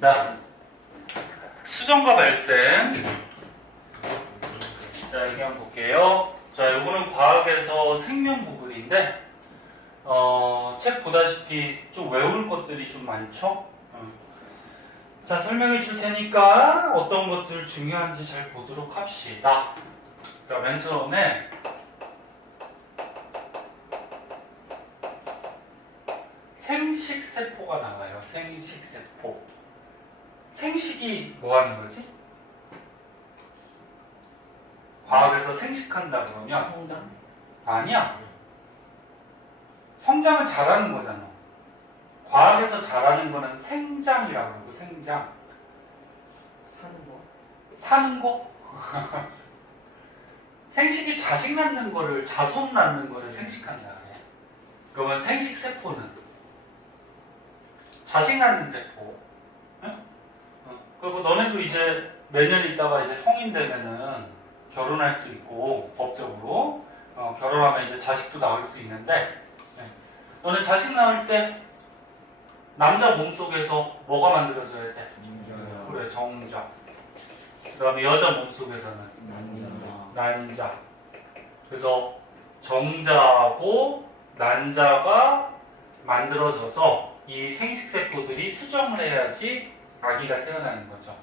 자, 수정과 발생. 자, 여기 한번 볼게요. 자, 요거는 과학에서 생명 부분인데, 책 보다시피 좀 외울 것들이 좀 많죠? 자, 설명해 줄 테니까 어떤 것들 중요한지 잘 보도록 합시다. 자, 맨 처음에 생식세포가 나와요. 생식세포. 생식이 뭐 하는 거지? 과학에서 생식한다 그러면 성장? 아니야. 성장은 잘하는 거잖아. 과학에서 잘하는 거는 생장이라고 하고 생장. 사는 거? 사는 거? 생식이 자식 낳는 거를 자손 낳는 거를 생식한다 그래. 그러면 생식세포는 자식 낳는 세포. 응? 그리고 너네도 이제 몇 년 있다가 이제 성인 되면은 결혼할 수 있고 법적으로 결혼하면 이제 자식도 낳을 수 있는데 너네 자식 낳을 때 남자 몸속에서 뭐가 만들어져야 돼? 정자. 그래, 정자. 그 다음에 여자 몸속에서는 난자. 그래서 정자하고 난자가 만들어져서 이 생식세포들이 수정을 해야지 아기가 태어나는 거죠.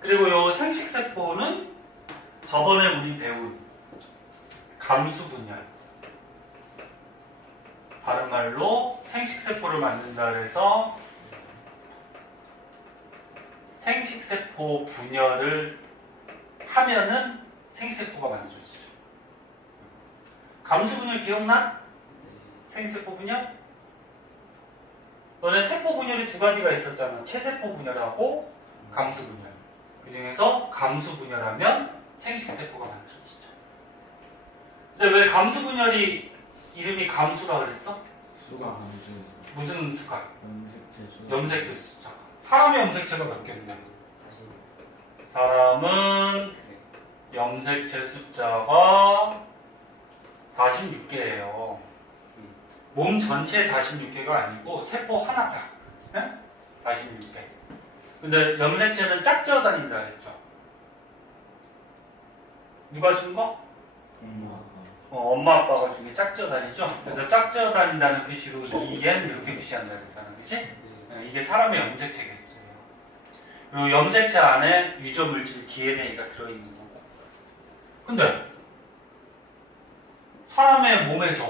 그리고 이 생식세포는 저번에 우리 배운 감수분열. 다른 말로 생식세포를 만든다 그래서 생식세포 분열을 하면은 생식세포가 만들어지죠. 감수분열 기억나? 생식세포 분열? 너네 세포 분열이 두 가지가 있었잖아. 체세포 분열하고 감수분열. 그 중에서 감수분열하면 생식세포가 만들어지죠. 근데 왜 감수분열이 이름이 감수라 그랬어? 수가 무슨 수가? 염색체 수. 염색체 숫자. 사람의 염색체가 몇 개인데? 사람은 염색체 숫자가 46개예요. 몸 전체에 46개가 아니고 세포 하나당 46개. 근데 염색체는 짝지어 다닌다 그랬죠. 누가 준 거? 엄마 아빠가 중에 짝지어 다니죠. 그래서 짝지어 다닌다는 표시로 EN 이렇게 표시한다 그랬잖아, 그치? 이게 사람의 염색체 개수예요. 그리고 염색체 안에 유저 물질 DNA가 들어있는 거고. 근데 사람의 몸에서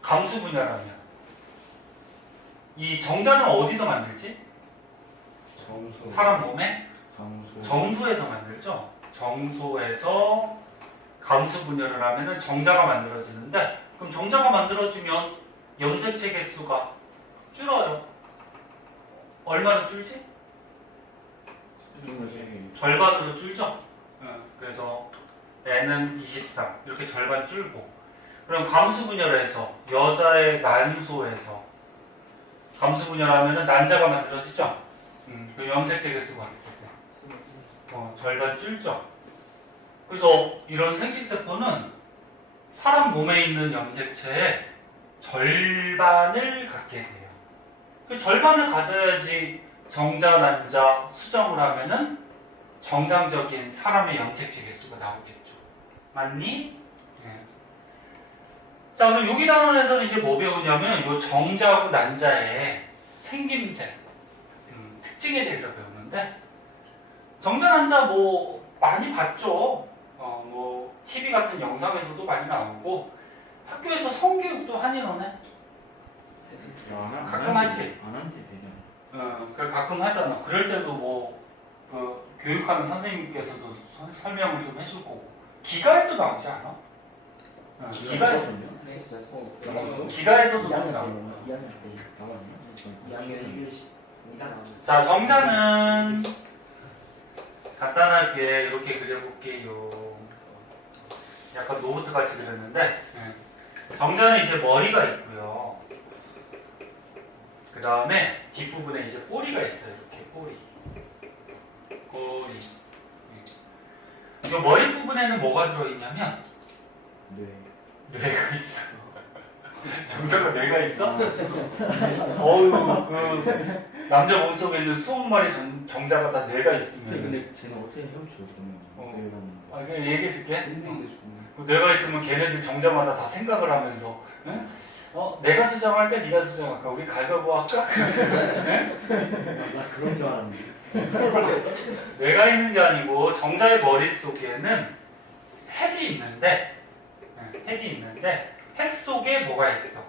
감수 분열하면 이 정자는 어디서 만들지? 정수. 사람 몸에 정수. 정수에서 만들죠. 정수에서 감수 분열을 하면은 정자가 만들어지는데, 그럼 정자가 만들어지면 염색체 개수가 줄어요. 얼마로 줄지? 절반으로 줄죠. 그래서 N은 23 이렇게 절반 줄고, 그럼 감수 분열해서 여자의 난소에서 감수 분열하면은 난자가 만들어지죠. 그 염색체 개수가 절반 줄죠. 그래서 이런 생식세포는 사람 몸에 있는 염색체의 절반을 갖게 돼요. 그 절반을 가져야지 정자, 난자, 수정을 하면은 정상적인 사람의 염색체 개수가 나오겠죠. 맞니? 네. 자, 그럼 여기 단원에서는 이제 뭐 배우냐면 이 정자하고 난자의 생김새, 특징에 대해서 배우는데, 정자, 난자 뭐 많이 봤죠. 뭐 TV 같은 영상에서도 많이 나오고 학교에서 성교육도 하니 너네? 가끔 하지? 안 한지 되게. 그 가끔 하잖아. 그럴 때도 뭐 교육하는 선생님께서도 설명을 좀 해줄 거고. 기가에도 나오지 않아? 기가에서도 좀 나오고. 2학년 때. 2학년 1교시. 자, 정자는 간단하게 이렇게 그려볼게요. 약간 노트 같이 그렸는데, 정자는 이제 머리가 있고요. 그 다음에 뒷부분에 이제 꼬리가 있어요. 이렇게 꼬리. 이 머리 부분에는 뭐가 들어있냐면 뇌가 있어요. 정자가 뇌가 있어? 어우, 그 남자 몸속에 있는 20마리 정자가 다 뇌가 있으면. 근데 쟤는 어떻게 헤엄쳐요 그러면? 아, 그냥 얘기해 줄게. 힘들게 그 뇌가 있으면 걔네들 정자마다 다 생각을 하면서, 응? 내가 수정할까, 네가 수정할까, 우리 가위바위보 할까? 나 그런 줄 알았는데. 뇌가 있는 게 아니고 정자의 머릿속에는 핵이 있는데 핵 속에 뭐가 있어?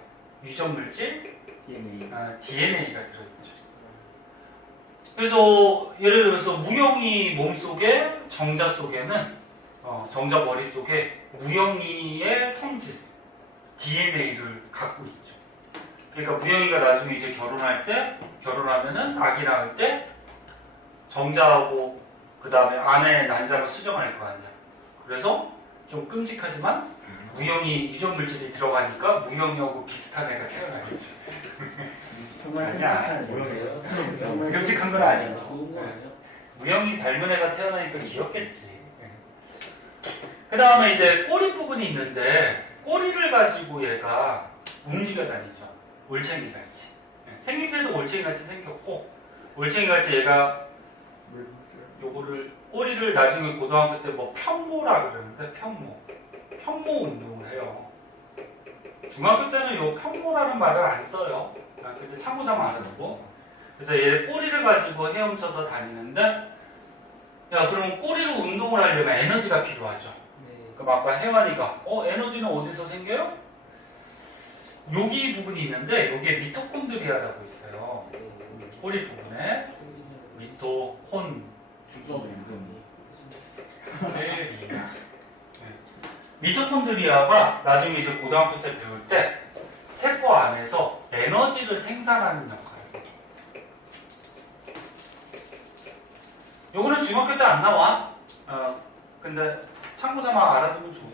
유전물질, DNA. DNA가 들어있죠. 그래서 예를 들어서 무영이 몸속에 정자 속에는 정자 머릿속에 무영이의 성질 DNA를 갖고 있죠. 그러니까 무영이가 나중에 이제 결혼하면은 아기 낳을 때 정자하고 그 다음에 아내의 난자가 수정할 거 아니야. 그래서 좀 끔찍하지만 무영이 유전 물질이 들어가니까 무영이하고 비슷한 애가 태어나겠지. 정말 아니야. 모형이에요? 끔찍한 건 아니고. 좋은 거 아니야? 무영이 닮은 애가 태어나니까 귀엽겠지. 그 다음에 이제 꼬리 부분이 있는데 꼬리를 가지고 얘가 움직여 다니죠. 올챙이 같이. 생김새도 올챙이 같이 생겼고 올챙이 같이 얘가 요거를 꼬리를 나중에 고등학교 때 뭐 편모라 그러는데 편모 운동을 해요. 중학교 때는 요 편모라는 말을 안 써요. 그때 참고삼아 알아두고. 그래서 얘 꼬리를 가지고 헤엄쳐서 다니는데 야 그러면 꼬리로 운동을 하려면 에너지가 필요하죠. 네. 그럼 아까 혜환이가 에너지는 어디서 생겨요? 여기 부분이 있는데 여기에 미토콘드리아라고 있어요. 꼬리 부분에 미토콘 주소도 유전이. 미토콘드리아가 나중에 이제 고등학교 때 배울 때 세포 안에서 에너지를 생산하는 역할을 해요. 요거는 중학교 때 안 나와. 근데 참고삼아 알아두면 좋은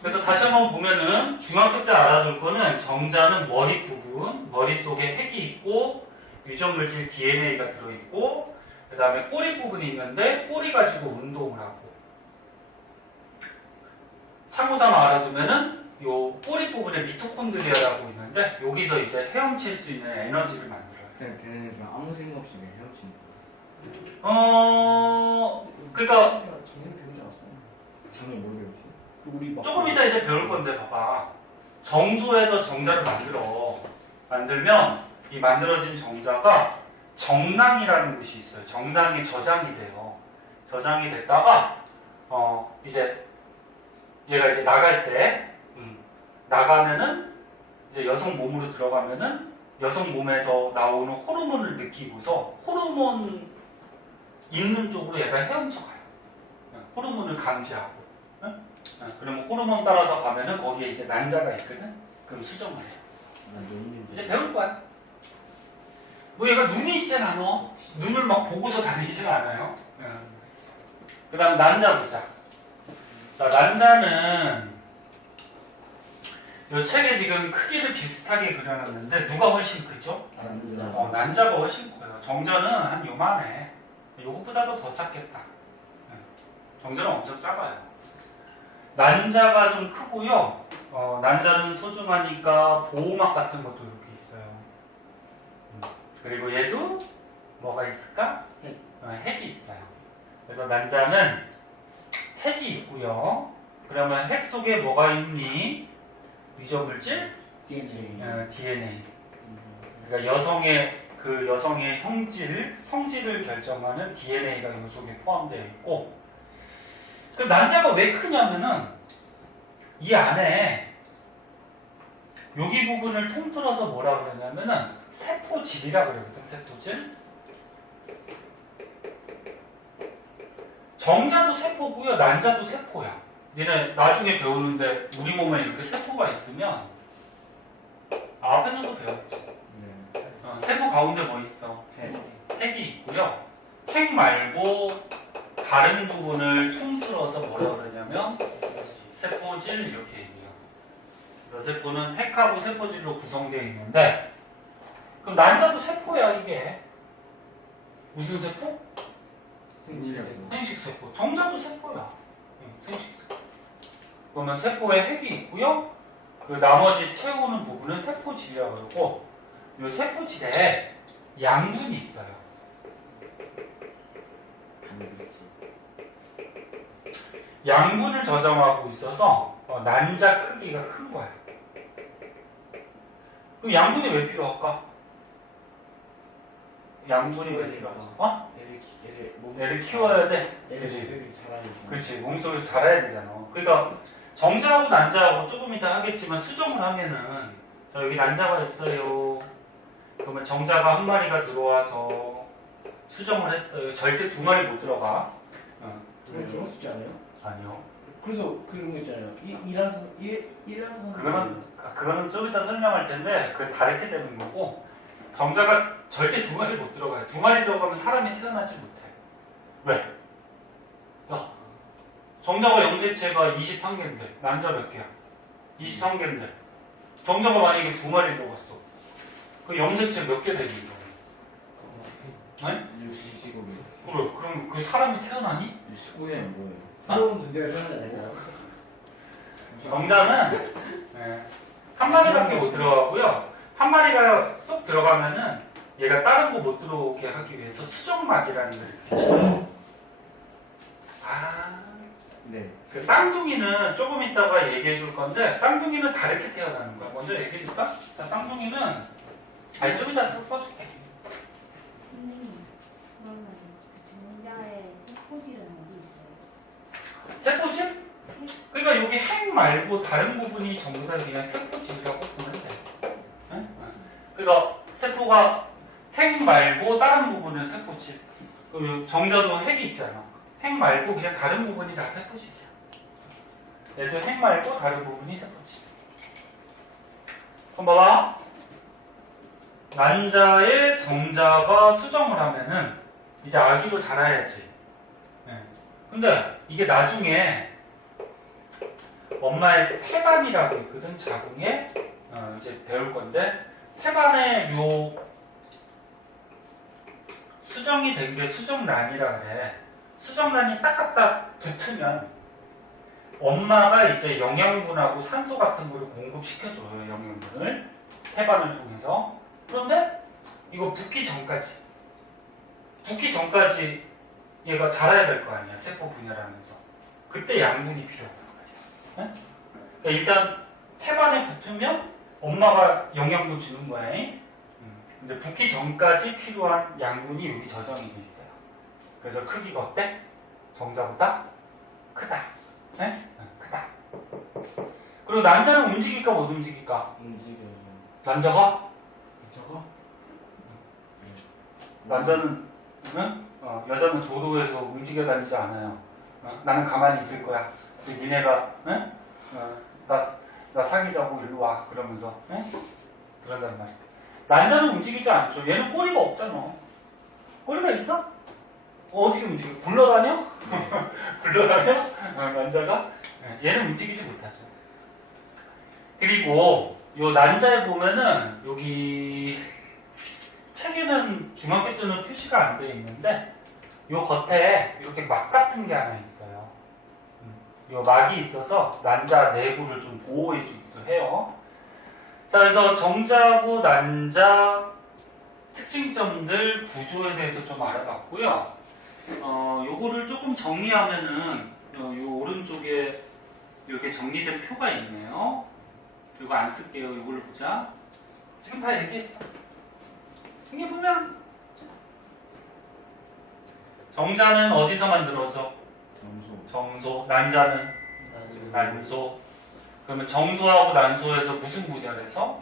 그래서 다시 한번 보면은 중학교 때 알아둘 거는 정자는 머리 부분, 머릿속에 핵이 있고 유전물질 DNA가 들어있고 그 다음에 꼬리 부분이 있는데 꼬리 가지고 운동을 하고 참고삼아 알아두면은 요 꼬리 부분에 미토콘드리아라고 있는데 여기서 이제 헤엄칠 수 있는 에너지를 만들어요. 그냥 걔네는 그냥 아무 생각 없이 그냥 헤엄치는 그러니까 작년 배우지 않았어? 거야. 저는 모르겠어요. 그 우리 막 조금 이따 이제 배울 건데 봐봐. 정소에서 정자를 만들면 이 만들어진 정자가 정낭이라는 것이 있어요. 정낭이 저장이 돼요. 저장이 됐다가 이제 얘가 이제 나갈 때 나가면은 이제 여성 몸으로 들어가면은 여성 몸에서 나오는 호르몬을 느끼고서 호르몬 있는 쪽으로 얘가 헤엄쳐 가요. 호르몬을 감지하고. 그러면 호르몬 따라서 가면은 거기에 이제 난자가 있거든. 그럼 수정을 해요. 난 너무 이제 배울 거야. 뭐 얘가 눈이 있잖아, 너. 눈을 막 보고서 다니진 않아요. 그 다음 난자 보자. 자, 난자는 이 책에 지금 크기를 비슷하게 그려놨는데 누가 훨씬 크죠? 난자가 훨씬 커요. 정자는 한 요만해. 요것보다도 더 작겠다. 정자는 엄청 작아요. 난자가 좀 크고요. 난자는 소중하니까 보호막 같은 것도 이렇게 있어요. 그리고 얘도 뭐가 있을까? 핵이 있어요. 그래서 난자는 핵이 있고요. 그러면 핵 속에 뭐가 있니? 유전물질? DNA. 그러니까 여성의 성질을 결정하는 DNA가 이 속에 포함되어 있고, 그럼 난자가 왜 크냐면은 이 안에 여기 부분을 통틀어서 뭐라 그러냐면은 세포질이라 그러거든. 세포질. 정자도 세포고요, 난자도 세포야. 얘는 나중에 배우는데 우리 몸에 이렇게 세포가 있으면 앞에서도 배웠지. 세포 가운데 뭐 있어? 핵이 있고요. 핵 말고 다른 부분을 통틀어서 뭐라 그러냐면 세포질 이렇게 얘기해요. 그래서 세포는 핵하고 세포질로 구성되어 있는데 그럼 난자도 세포야 이게. 무슨 세포? 생식세포. 정자도 세포야. 생식세포. 그러면 세포에 핵이 있고요. 그 나머지 채우는 부분은 세포질이라고 그러고 이 세포질에 양분이 있어요. 양분을 저장하고 있어서 난자 크기가 큰 거야. 그럼 양분이 왜 필요할까? 양분이 왜 필요할까? 애를 키워야 돼. 애들이 자라야지. 그렇지. 몸속에서 자라야 되잖아. 그러니까 정자하고 난자하고 조금 이따 하겠지만 수정을 하면은 자, 여기 난자가 있어요. 그러면 정자가 한 마리가 들어와서 수정을 했어요. 절대 두 마리 못 들어가. 그냥 그런 거 있지 않아요? 아니요. 그래서 그런 거 있잖아요. 일란서 그거는 좀 이따 설명할 텐데 그게 다르게 되는 거고 정자가 절대 두 마리 못 들어가요. 두 마리 들어가면 사람이 태어나지 못해. 왜? 야, 정자가 염색체가 23개인데 난자 몇 개야? 23개인데 정자가 만약에 두 마리 들어갔어. 그 염색체 몇 개 되니? 아니? 65개. 그래. 그럼 그 사람이 태어나니? 19회는 뭐예요? 새로운 존재가 태어나잖아요. 정자는 한 마리밖에 못 들어가고요. 한 마리가 쏙 들어가면은 얘가 다른 거 못 들어오게 하기 위해서 수정막이라는 걸 이렇게 쳐요. 네. 그 쌍둥이는 조금 이따가 얘기해 줄 건데 쌍둥이는 다르게 태어나는 거야. 먼저 얘기해 줄까? 자, 쌍둥이는 좀 이따 써줄게. 선생님, 그러면 그 정자의 세포질은 어디 있어요? 세포질? 그러니까 여기 핵 말고 다른 부분이 전부 다 그냥 세포질이라고 보면 돼. 응? 그러니까 세포가 핵 말고 다른 부분은 세포질. 그리고 정자도 핵이 있잖아. 핵 말고 그냥 다른 부분이 다 세포질이야. 얘도 핵 말고 다른 부분이 세포질. 그럼 봐봐. 난자의 정자가 수정을 하면은 이제 아기로 자라야지. 근데 이게 나중에 엄마의 태반이라고 있거든. 자궁에 이제 배울 건데 태반에 요 수정이 된 게 수정란이라 그래. 수정란이 딱 갖다 붙으면 엄마가 이제 영양분하고 산소 같은 거를 공급시켜줘요. 영양분을 태반을 통해서. 그런데 이거 붙기 전까지 얘가 자라야 될 거 아니야. 세포 분열하면서. 그때 양분이 필요하단 말이야. 그러니까 일단 태반에 붙으면 엄마가 영양분 주는 거야. 근데 붙기 전까지 필요한 양분이 여기 저장이 돼 있어요. 그래서 크기가 어때? 정자보다 크다. 크다. 그리고 난자는 움직일까 못 움직일까? 움직여요. 난자가? 저거? 남자는 여자는 도도해서 움직여 다니지 않아요. 나는 가만히 있을 거야. 니네가 나 사귀자고 일로 와 그러면서 그런단 말이야. 남자는 움직이지 않죠. 얘는 꼬리가 없잖아. 꼬리가 있어? 어떻게 움직여? 굴러다녀? 굴러다녀? 난자가? 얘는 움직이지 못하죠. 그리고 요 난자에 보면은 여기 책에는 중학교 때는 표시가 안 되어 있는데 요 겉에 이렇게 막 같은 게 하나 있어요. 요 막이 있어서 난자 내부를 좀 보호해 주기도 해요. 자, 그래서 정자하고 난자 특징점들 구조에 대해서 좀 알아봤고요. 요거를 조금 정리하면은 요 오른쪽에 이렇게 정리된 표가 있네요. 이거 안 쓸게요. 이걸로 보자. 지금 다 얘기했어. 여기 보면 정자는 어디서 만들어져? 정소. 난자는 난소. 그러면 정소하고 난소에서 무슨 분열해서?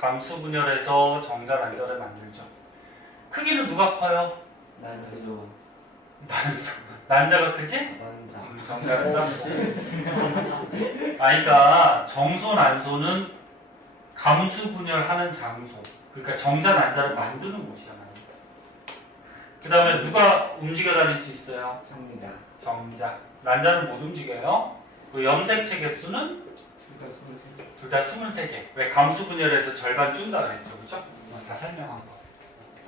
감수 분열해서 정자, 난자를 만들죠. 크기는 누가 커요? 난소. 난소. 난자가 크지? 난자. 정자가 작고. 그러니까 정소, 난소는 감수 분열하는 장소. 그러니까 정자, 난자를 만드는 곳이잖아요. 그 다음에 누가 움직여 다닐 수 있어요? 정자. 정자. 난자는 못 움직여요. 그 염색체 개수는 둘 다 23개. 왜 감수 분열해서 절반 준다 그랬죠, 그죠? 다 설명한 거.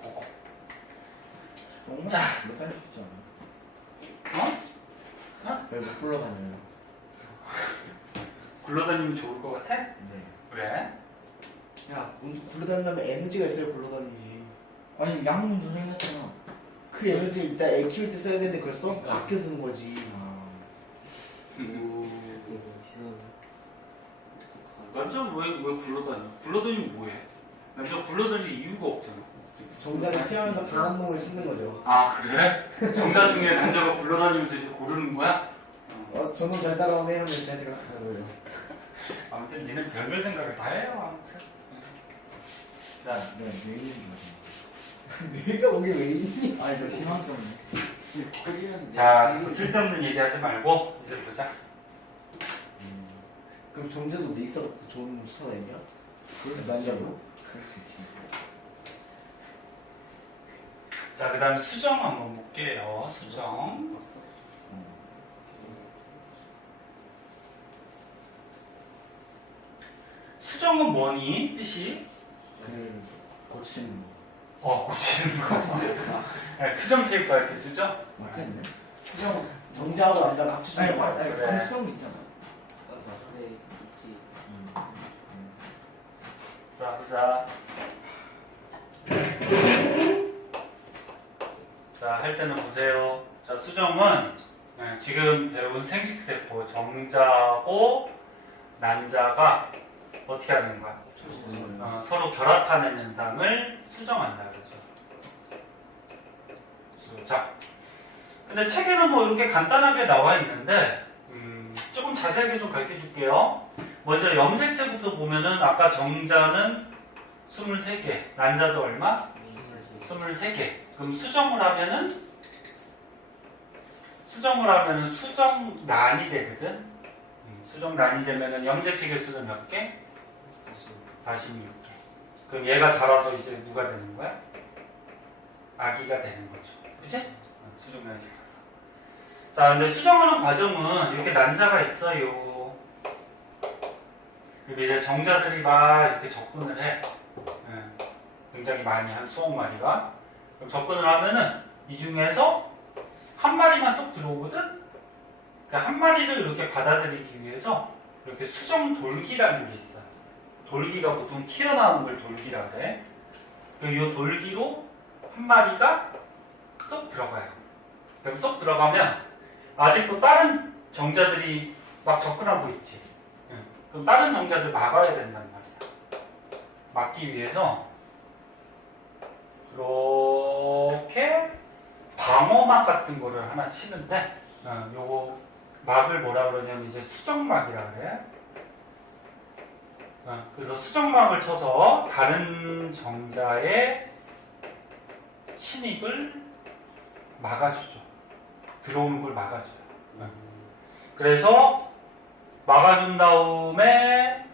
그거. 자. 못 살릴 수 있지 않아요? 왜 못 불러다녀요? 굴러다니면 좋을 것 같아? 네. 왜? 야, 굴러다니려면 에너지가 있어야 굴러다니지. 아니 양문도 생겼잖아. 그 에너지 일단 액티비티 써야 되는데 그걸 써? 그러니까. 아껴 쓰는 거지. 아. 완전 왜 굴러다녀? 굴러다니면 뭐해? 남자 굴러다닐 이유가 없잖아. 정자를 피하면서 강한 놈을 씻는 거죠. 아 그래? 정자 중에 남자가 굴러다니면서 이제 고르는 거야? 저놈 잘 따라오네 하면 저한테 가는 거예요. 아무튼 니는 별별 생각을 다 해요. 아무튼. 나 내가 뇌인인 줄 뇌가 거기 왜 있니? 알았어. 아니 저 희망성. 커지면서. 자, 쓸데없는 얘기하지 말고 이제 보자. 그럼 정자도 네 있어 좋은 사람이야? 그걸 난자로? 그럴 수 있지. 자, 그 다음 수정 한번 볼게요. 수정. 수정은 뭐니? 뜻이? 그 고치는 거. 고치는 거. 네, 수정 테이프가 이렇게 쓰죠? 맞겠네. 수정 정자하고 남자가 합쳐주는 아니 거. 아니 그래. 감수성 있잖아. 그래 있지. 자, 보자. 자, 할 때는 보세요. 자, 수정은 지금 배운 생식세포 정자고 난자가 어떻게 하는 거야? 서로 결합하는 현상을 수정한다 그러죠. 자, 근데 책에는 뭐 이렇게 간단하게 나와 있는데 조금 자세하게 좀 가르쳐 줄게요. 먼저 염색체부터 보면은 아까 정자는 23개, 난자도 얼마? 23개. 그럼 수정을 하면은 수정난이 되거든. 수정난이 되면은 염색체 개수는 몇 개? 46개. 그럼 얘가 자라서 이제 누가 되는 거야? 아기가 되는 거죠. 그치? 수정난이 자라서. 자, 근데 수정하는 과정은 이렇게 난자가 있어요. 그리고 이제 정자들이 막 이렇게 접근을 해. 굉장히 많이 한 수억 마리가. 그럼 접근을 하면은 이 중에서 한 마리만 쏙 들어오거든? 그러니까 한 마리를 이렇게 받아들이기 위해서 이렇게 수정 돌기라는 게 있어. 돌기가 보통 튀어나오는 걸 돌기라 그래. 그리고 이 돌기로 한 마리가 쏙 들어가요. 그럼 쏙 들어가면 아직도 다른 정자들이 막 접근하고 있지. 그럼 다른 정자들 막아야 된단 말이야. 막기 위해서 이렇게 방어막 같은 거를 하나 치는데 요거 막을 뭐라 그러냐면 이제 수정막이라 그래. 그래서 수정막을 쳐서 다른 정자의 침입을 막아주죠. 들어오는 걸 막아줘요. 그래서 막아준 다음에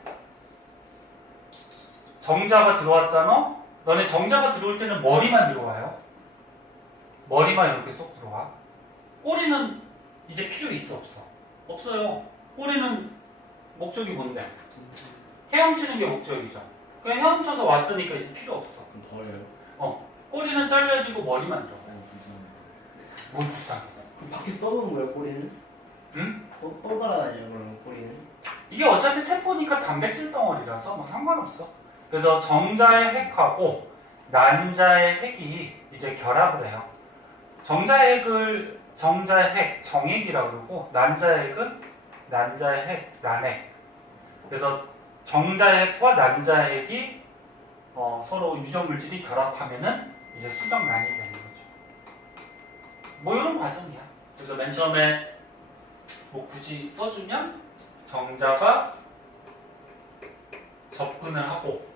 정자가 들어왔잖아? 너네 정자가 들어올 때는 머리만 들어와요. 머리만 이렇게 쏙 들어와. 꼬리는 이제 필요 있어 없어? 없어요. 꼬리는 목적이 뭔데? 헤엄치는 게 목적이죠. 그냥 헤엄쳐서 왔으니까 이제 필요 없어. 그럼 버려요. 꼬리는 잘려지고 머리만 들어가. 불쌍해. 뭔 불쌍해. 그럼 밖에 써놓은 거야 꼬리는? 응? 떠가라다녀 그러면 꼬리는? 이게 어차피 세포니까 단백질 덩어리라서 뭐 상관없어. 그래서 정자의 핵하고 난자의 핵이 이제 결합을 해요. 정자의 핵, 정핵이라고 그러고 난자의 핵은 난자의 핵, 난핵. 그래서 정자의 핵과 난자의 핵이 서로 유전물질이 결합하면은 이제 수정난이 되는 거죠. 뭐 이런 과정이야. 그래서 맨 처음에 뭐 굳이 써주면 정자가 접근을 하고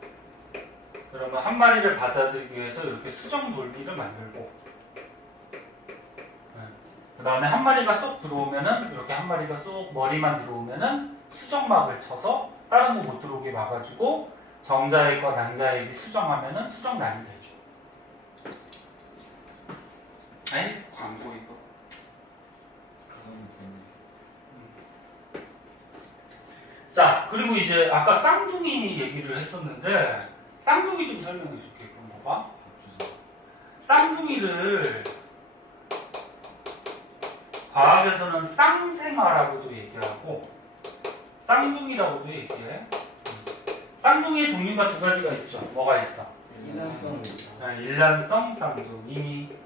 그러면 한 마리를 받아들이기 위해서 이렇게 수정 돌기를 만들고 그 다음에 한 마리가 쏙 들어오면은 이렇게 한 마리가 쏙 머리만 들어오면은 수정막을 쳐서 다른 거 못 들어오게 막아주고 정자액과 난자액이 수정하면은 수정난이 되죠. 에이 광고 이거. 자, 그리고 이제 아까 쌍둥이 얘기를 했었는데 쌍둥이 좀 설명해 줄게. 그럼 봐봐. 쌍둥이를 과학에서는 쌍생아라고도 얘기하고 쌍둥이라고도 얘기해. 쌍둥이의 종류가 두 가지가 있죠. 뭐가 있어? 일란성. 일란성 쌍둥이,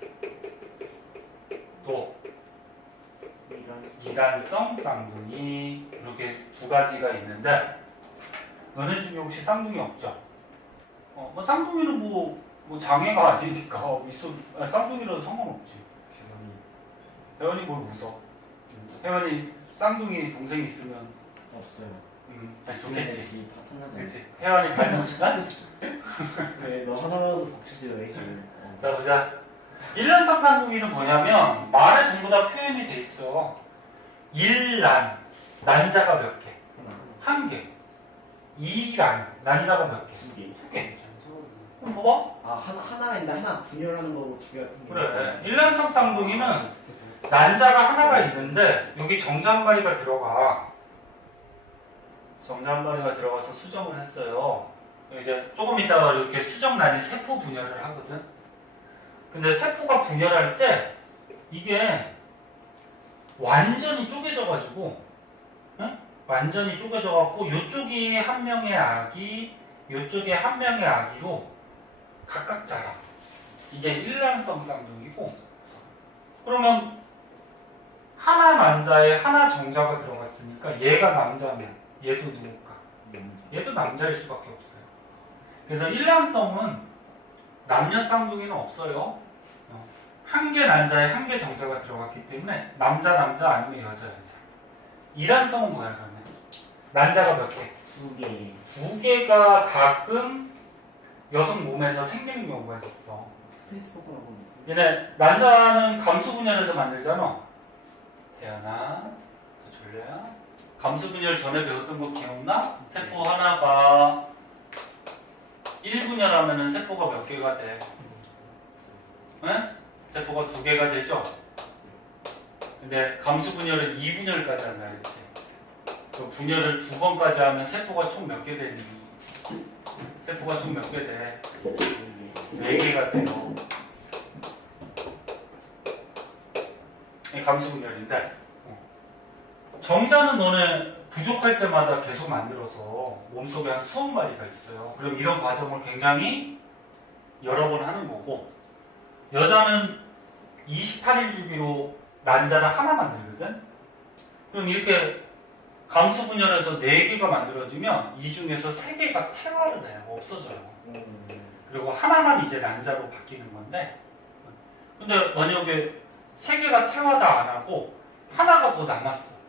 또 이란성 쌍둥이, 이렇게 두 가지가 있는데 너네 중에 혹시 쌍둥이 없죠? 뭐 쌍둥이는 뭐 장애가 아니니까 쌍둥이라도 상관없지. 혜원이 뭘 웃어? 혜원이 쌍둥이 동생이 있으면 없어요. 좋겠지. 파탄나지 그렇지. 혜원이 닮은지만 왜너 하나라도 복치지 왜 지금? 자 보자. 일란성 쌍둥이는 뭐냐면 말에 전부 다 표현이 돼 있어. 일란 난자가 몇 개? 한 개. 이란 난자가 몇 개? 두 개. 두 개. 그럼 봐봐. 아 하나가 있는데 하나 분열하는 거고 두 개가 생겨. 그래. 일란성 쌍둥이는 난자가 하나가 있는데 여기 정자한마리가 들어가. 정자한마리가 들어가서 수정을 했어요. 이제 조금 있다가 이렇게 수정란이 세포 분열을 하거든. 근데 세포가 분열할 때 이게 완전히 쪼개져가지고, 응? 완전히 쪼개져갖고 이쪽이 한 명의 아기, 이쪽에 한 명의 아기로 각각 자라. 이게 일란성 쌍둥이고, 그러면 하나 남자에 하나 정자가 들어갔으니까 얘가 남자면 얘도 누굴까? 얘도 남자일 수밖에 없어요. 그래서 일란성은 남녀 쌍둥이는 없어요. 한 개 난자에 한 개 정자가 들어갔기 때문에 남자 아니면 여자. 이란성은 뭐야 그러면? 난자가 몇 개? 두 개. 두 개가 가끔 여성 몸에서 생기는 경우가 있어. 스트레스 받거나 보니. 얘네 난자는 감수 분열에서 만들잖아. 태연아, 더 졸려야. 감수 분열 전에 배웠던 거 기억나? 세포 하나가 1분열하면은 세포가 몇 개가 돼? 네? 세포가 두 개가 되죠? 근데 감수 분열은 2분열까지 한다 그랬지. 그 분열을 두 번까지 하면 세포가 총 몇 개 되니? 세포가 총 몇 개 돼? 4개가 돼요. 이 감수 분열인데 정자는 너네 부족할 때마다 계속 만들어서 몸속에 한 20마리가 있어요. 그럼 이런 과정을 굉장히 여러 번 하는 거고, 여자는 28일 주기로 난자를 하나 만들거든? 그럼 이렇게 감수 분열해서 4개가 만들어지면 이 중에서 3개가 퇴화를 해요. 없어져요. 그리고 하나만 이제 난자로 바뀌는 건데, 근데 만약에 3개가 퇴화도 안 하고 하나가 더 남았어.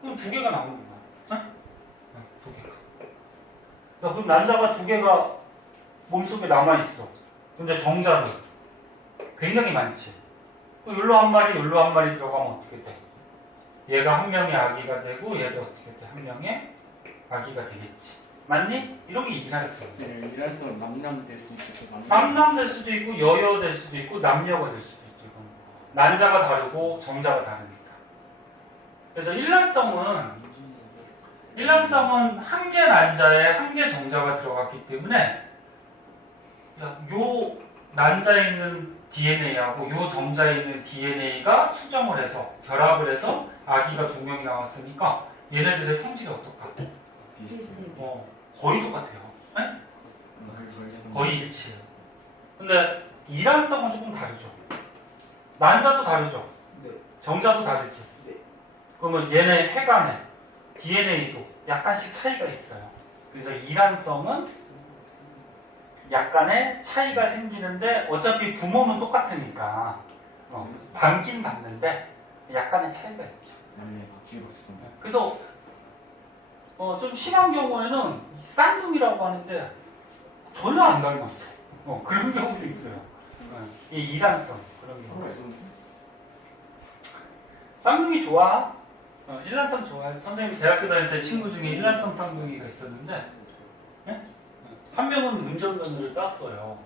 그럼 2개가 남은 거야. 응? 2개가. 그럼 난자가 2개가 몸속에 남아있어. 근데 정자는 굉장히 많지. 여기로 한 마리, 여기로 한 마리 들어가면 어떻게 돼? 얘가 한 명의 아기가 되고 얘도 어떻게 돼? 한 명의 아기가 되겠지. 맞니? 이런 게 있긴 하겠어. 네, 일란성 남남 될 수도 있고 남남 될 수도 있고 여여 될 수도 있고 남녀가 될 수도 있죠. 이건. 난자가 다르고 정자가 다르니까. 그래서 일란성은 한 개 난자에 한 개 정자가 들어갔기 때문에 요 난자에 있는 DNA하고 요 정자에 있는 DNA가 수정을 해서 결합을 해서 아기가 2명이 나왔으니까 얘네들의 성질이 어떨까? 거의 똑같아요. 네? 거의 일치해요. 근데 일란성은 조금 다르죠. 난자도 다르죠. 네. 정자도 다르지. 네. 그러면 얘네 해간에 DNA도 약간씩 차이가 있어요. 그래서 일란성은 약간의 차이가 생기는데 어차피 부모는 똑같으니까 받긴 받는데 약간의 차이가 있죠. 네, 바뀌고 있어. 그래서 좀 심한 경우에는 쌍둥이라고 하는데 전혀 안 닮았어. 그런 경우도 있어요. 이 일란성 그런 경우. 쌍둥이 좋아? 일란성 좋아해. 선생님 대학교 다닐 때 친구 중에 일란성 쌍둥이가 있었는데 네? 한 명은 운전면허를 땄어요.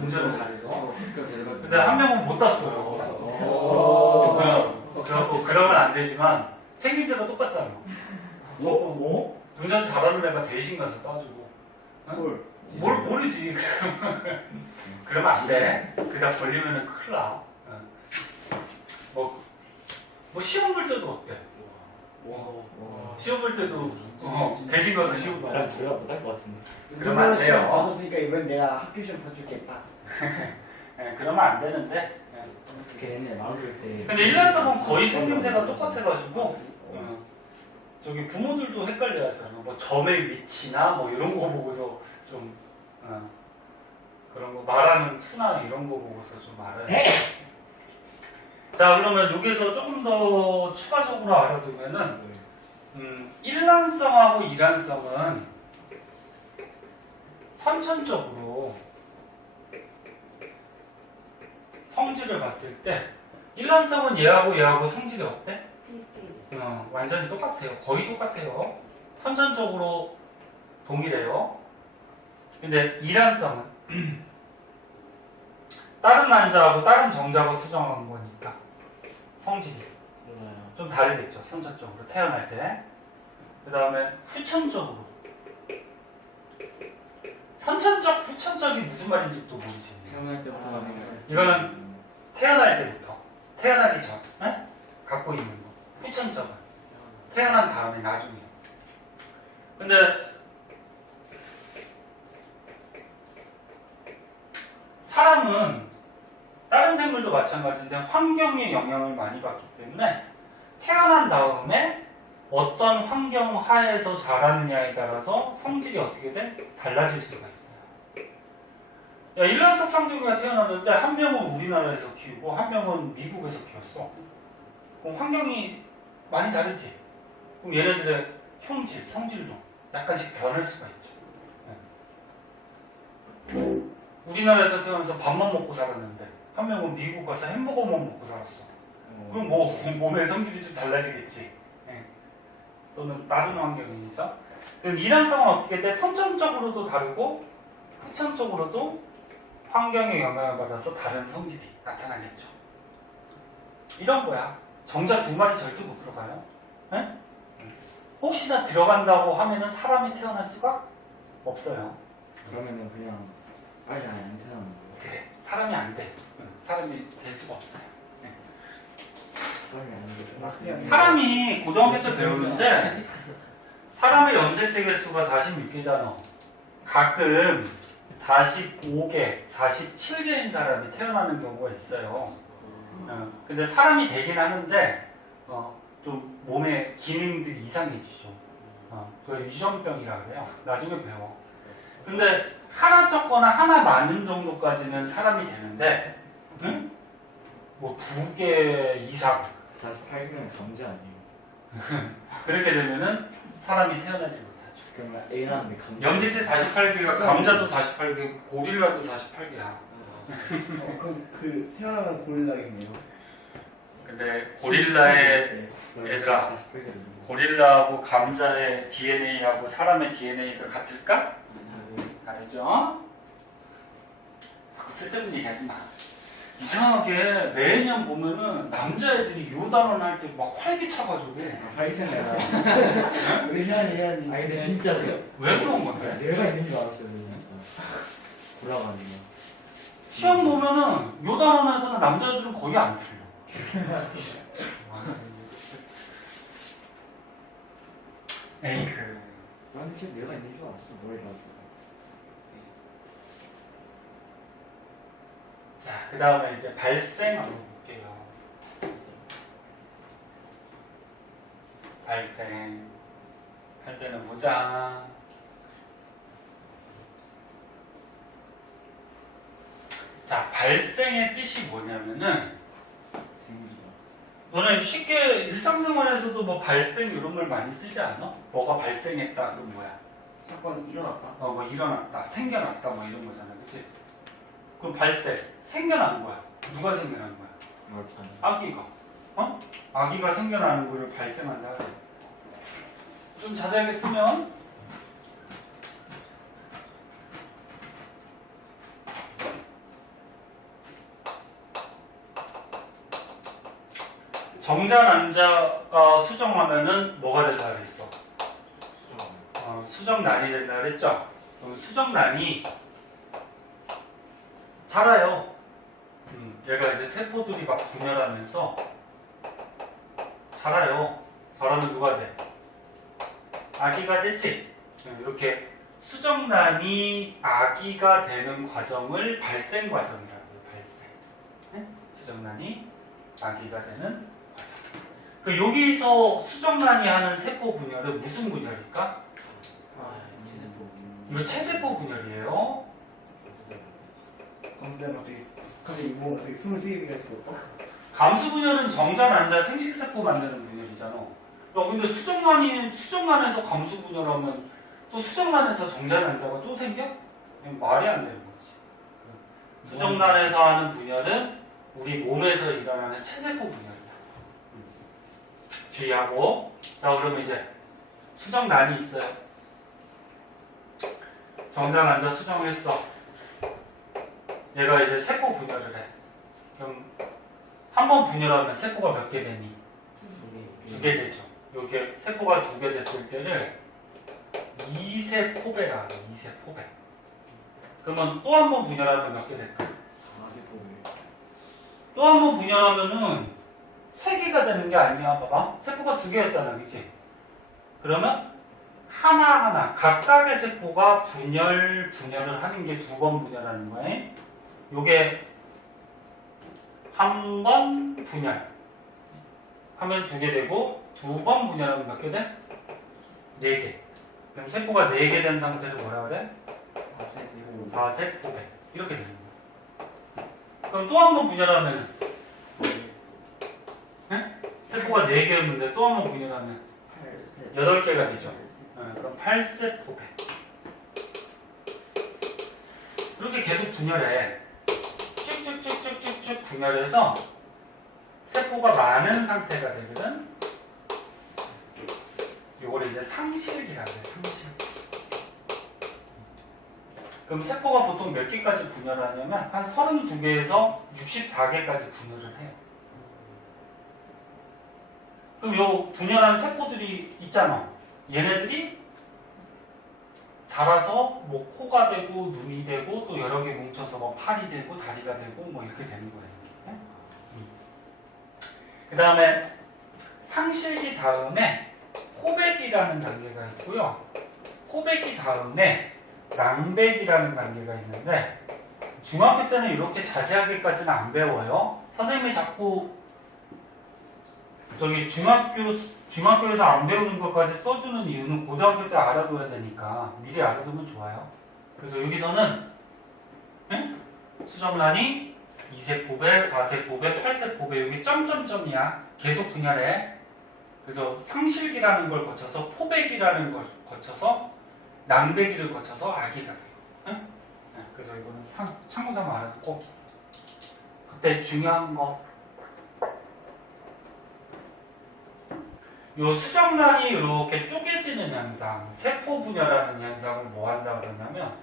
운전을 잘해서. 근데 한 명은 못 땄어요. 그래갖고 그러면 안 되지만 생김새가 똑같잖아. 뭐? 운전 잘하는 애가 대신 가서 따주고. 헐. 뭘 모르지. 그러면 안 돼. 그다 걸리면은 큰일 나. 뭐 시험 볼 때도 어때? 시험 볼 때도 대신 가서 시험 봐. 난 둘다 못할 것 같은데. 그러면 안 돼요. 받았으니까 이번 내가 학교 시험 봐줄겠다. 네, 그러면 안 되는데. 걔네 나올 때. 근데 1년석은 거의 생김새가 똑같아가지고 저기 부모들도 헷갈려 하잖아. 뭐 점의 위치나 뭐 이런 거 보고서 좀 그런 거 말하는 투나 이런 거 보고서 좀 알아야 돼. 자, 그러면 여기서 조금 더 추가적으로 알아두면은 일란성하고 이란성은 선천적으로 성질을 봤을 때 일란성은 얘하고 성질이 어때? 비슷해요. 완전히 똑같아요. 거의 똑같아요. 선천적으로 동일해요. 근데 이란성은 다른 난자하고 다른 정자가 수정한 거니까 성질이 몰라요. 좀 다르겠죠. 선천적으로 태어날 때. 그 다음에 후천적으로. 선천적, 후천적이 무슨 말인지 또 모르지. 태어날 때부터 이거는 태어날 때부터, 태어나기 전, 에? 갖고 있는 거. 후천적은 태어난 다음에 나중에. 근데 사람은 다른 생물도 마찬가지인데 환경의 영향을 많이 받기 때문에 태어난 다음에 어떤 환경 하에서 자라느냐에 따라서 성질이 어떻게 돼? 달라질 수가 있어요. 야, 일란석 쌍둥이가 태어났는데 한 명은 우리나라에서 키우고 한 명은 미국에서 키웠어. 그럼 환경이 많이 다르지? 그럼 얘네들의 형질, 성질도 약간씩 변할 수가 있죠. 네. 우리나라에서 태어나서 밥만 먹고 살았는데 한 명은 미국 가서 햄버거만 먹고 살았어. 그럼 뭐 몸의 성질이 좀 달라지겠지. 네. 또는 다른 환경에서. 그럼 이란성은 어떻게 돼? 선천적으로도 다르고 후천적으로도 환경의 영향을 받아서 다른 성질이 나타나겠죠. 이런 거야. 정자 두 마리 절대 못 들어가요. 네? 혹시나 들어간다고 하면은 사람이 태어날 수가 없어요. 그러면은 그냥 빨리 안 태어나는 거예요. 그래, 사람이 안 돼. 사람이 될 수가 없어요. 네. 빨리 안 돼. 사람이 고등학교 때 배우는데 사람의 염색체 개수가 46개잖아. 가끔 45개, 47개인 사람이 태어나는 경우가 있어요. 근데 사람이 되긴 하는데 좀 몸의 기능들이 이상해지죠. 그걸 유전병이라 그래요. 나중에 배워. 근데 하나 적거나 하나 많은 정도까지는 사람이 되는데 응? 뭐 2개 이상 48개는 정지 아니에요. 그렇게 되면은 사람이 태어나지 못하죠. 그러면 A라는 게 감. 염색체 48개가 감자도 48개, 고릴라도 48개야. 그럼 그 태어나는 고릴라겠네요. 근데 고릴라의 얘들아, 고릴라하고 감자의 DNA하고 사람의 DNA가 같을까? 다르죠? 자꾸 쓸데없는 얘기 하지 마. 이상하게 매년 보면은 남자애들이 요단원 할 때 막 활기차가지고 파이센 내가. 우리 혜안이 아니 근데 진짜 왜 그런 건데? 내가 있는 줄 알았어요. 진짜. 돌아가니까. 시험 보면은 요단원에서는 남자애들은 거의 안 틀려. 에이그. 난 진짜 내가 있는 줄 알았어. 머리라서. 자, 그 다음에 이제 발생 한번 볼게요. 발생. 할 때는 보자. 자, 발생의 뜻이 뭐냐면은, 생기가. 너네 쉽게 일상생활에서도 뭐 발생 이런 걸 많이 쓰지 않아? 뭐가 발생했다, 그럼 뭐야? 사건이 일어났다. 뭐 일어났다, 생겨났다, 뭐 이런 거잖아, 그치? 그럼 발생. 생겨난 거야. 누가 생겨난 거야? 그렇잖아. 아기가. 아기가 생겨나는 거를 발생한다. 그래. 좀 자세하게 쓰면 정자 난자가 수정하면은 뭐가 된다 그랬어? 수정란이 된다 그랬죠? 그럼 수정란이 자라요. 얘가 이제 세포들이 막 분열하면서 자라요. 저러면 누가 돼? 아기가 되지. 이렇게 수정란이 아기가 되는 과정을 발생 과정이라고 해요. 발생. 네? 수정란이 아기가 되는 과정. 그 여기서 수정란이 하는 세포 분열은 무슨 분열일까? 이거 체세포 분열이에요. 감수대는 갑자기 뭔가 되게 23개 가지고 감수 분열은 정자, 난자, 생식세포 만드는 분열이잖아. 야, 근데 수정란에서 감수 분열하면 또 수정란에서 정자, 난자가 또 생겨? 말이 안 되는 거지. 수정란에서 하는 분열은 우리 몸에서 일어나는 체세포 분열이야. 주의하고. 자, 그러면 이제 수정란이 있어요. 정자, 난자 수정했어. 얘가 이제 세포 분열을 해. 그럼 한 번 분열하면 세포가 몇 개 되니? 2개 되죠. 이렇게 세포가 2개 됐을 때를 2세포배라 하죠. 2세포배. 그러면 또 한 번 분열하면 몇 개 될까? 또 한 번 분열하면은 3개가 되는 게 아니야. 봐봐. 세포가 2개였잖아. 그치? 그러면 하나하나 각각의 세포가 분열을 하는 게 2번 분열하는 거예요. 요게 한 번 분열 하면 2개 되고 2번 분열하면 몇 개 돼? 4개. 그럼 세포가 4개 된 상태를 뭐라 그래? 4세포배. 이렇게 되는 거야. 그럼 또 한 번 분열하면 세포가 4개였는데 또 한 번 분열하면 8개가 되죠. 그럼 8세포배. 이렇게 계속 분열해. 쭉쭉쭉쭉쭉 분열해서 세포가 많은 상태가 되거든. 요걸 이제 상실기라고 해요. 상실. 그럼 세포가 보통 몇 개까지 분열하냐면 한 32개에서 64개까지 분열을 해요. 그럼 요 분열한 세포들이 있잖아. 얘네들이 자라서 뭐 코가 되고 눈이 되고 또 여러 개 뭉쳐서 뭐 팔이 되고 다리가 되고 뭐 이렇게 되는 거예요. 그 다음에 상실기 다음에 포백이라는 단계가 있고요. 포백이 다음에 낭백이라는 단계가 있는데 중학교 때는 이렇게 자세하게까지는 안 배워요. 선생님이 자꾸 저기 중학교에서 안 배우는 것까지 써주는 이유는 고등학교 때 알아둬야 되니까 미리 알아두면 좋아요. 그래서 여기서는 수정란이 2세포배, 4세포배, 8세포배 여기 점점점이야. 계속 분열해. 그래서 상실기라는 걸 거쳐서 포백이라는 걸 거쳐서 낭배기를 거쳐서 아기가 돼요. 그래서 이거는 참고삼아 알아두고 그때 중요한 거 요 수정란이 이렇게 쪼개지는 현상, 세포 분열하는 현상을 뭐 한다 그러냐면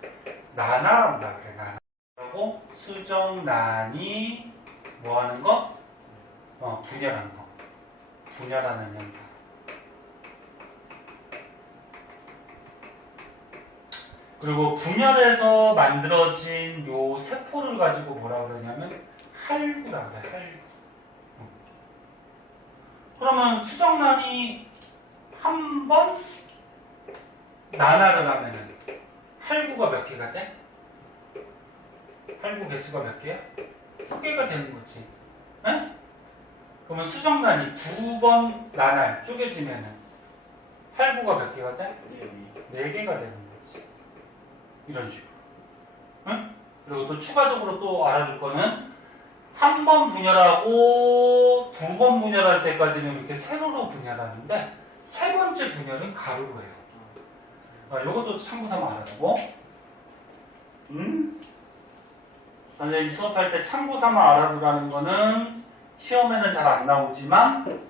나나한다 그래. 나나. 그리고 수정란이 뭐 하는 거? 분열하는 거. 분열하는 현상. 그리고 분열해서 만들어진 요 세포를 가지고 뭐라 그러냐면 할구라고 해. 할구. 그러면 수정란이 한 번 나나를 하면은 할구가 몇 개가 돼? 할구 개수가 몇 개야? 2개가 되는 거지. 에? 그러면 수정란이 2번 나날 쪼개지면은 할구가 몇 개가 돼? 4개가 되는 거지. 이런 식으로. 응? 그리고 또 추가적으로 또 알아둘 거는 한 번 분열하고 2번 분열할 때까지는 이렇게 세로로 분열하는데 세 번째 분열은 가로로 해요. 이것도 참고삼아 알아두고. 선생님 수업할 때 참고삼아 알아두라는 거는 시험에는 잘 안 나오지만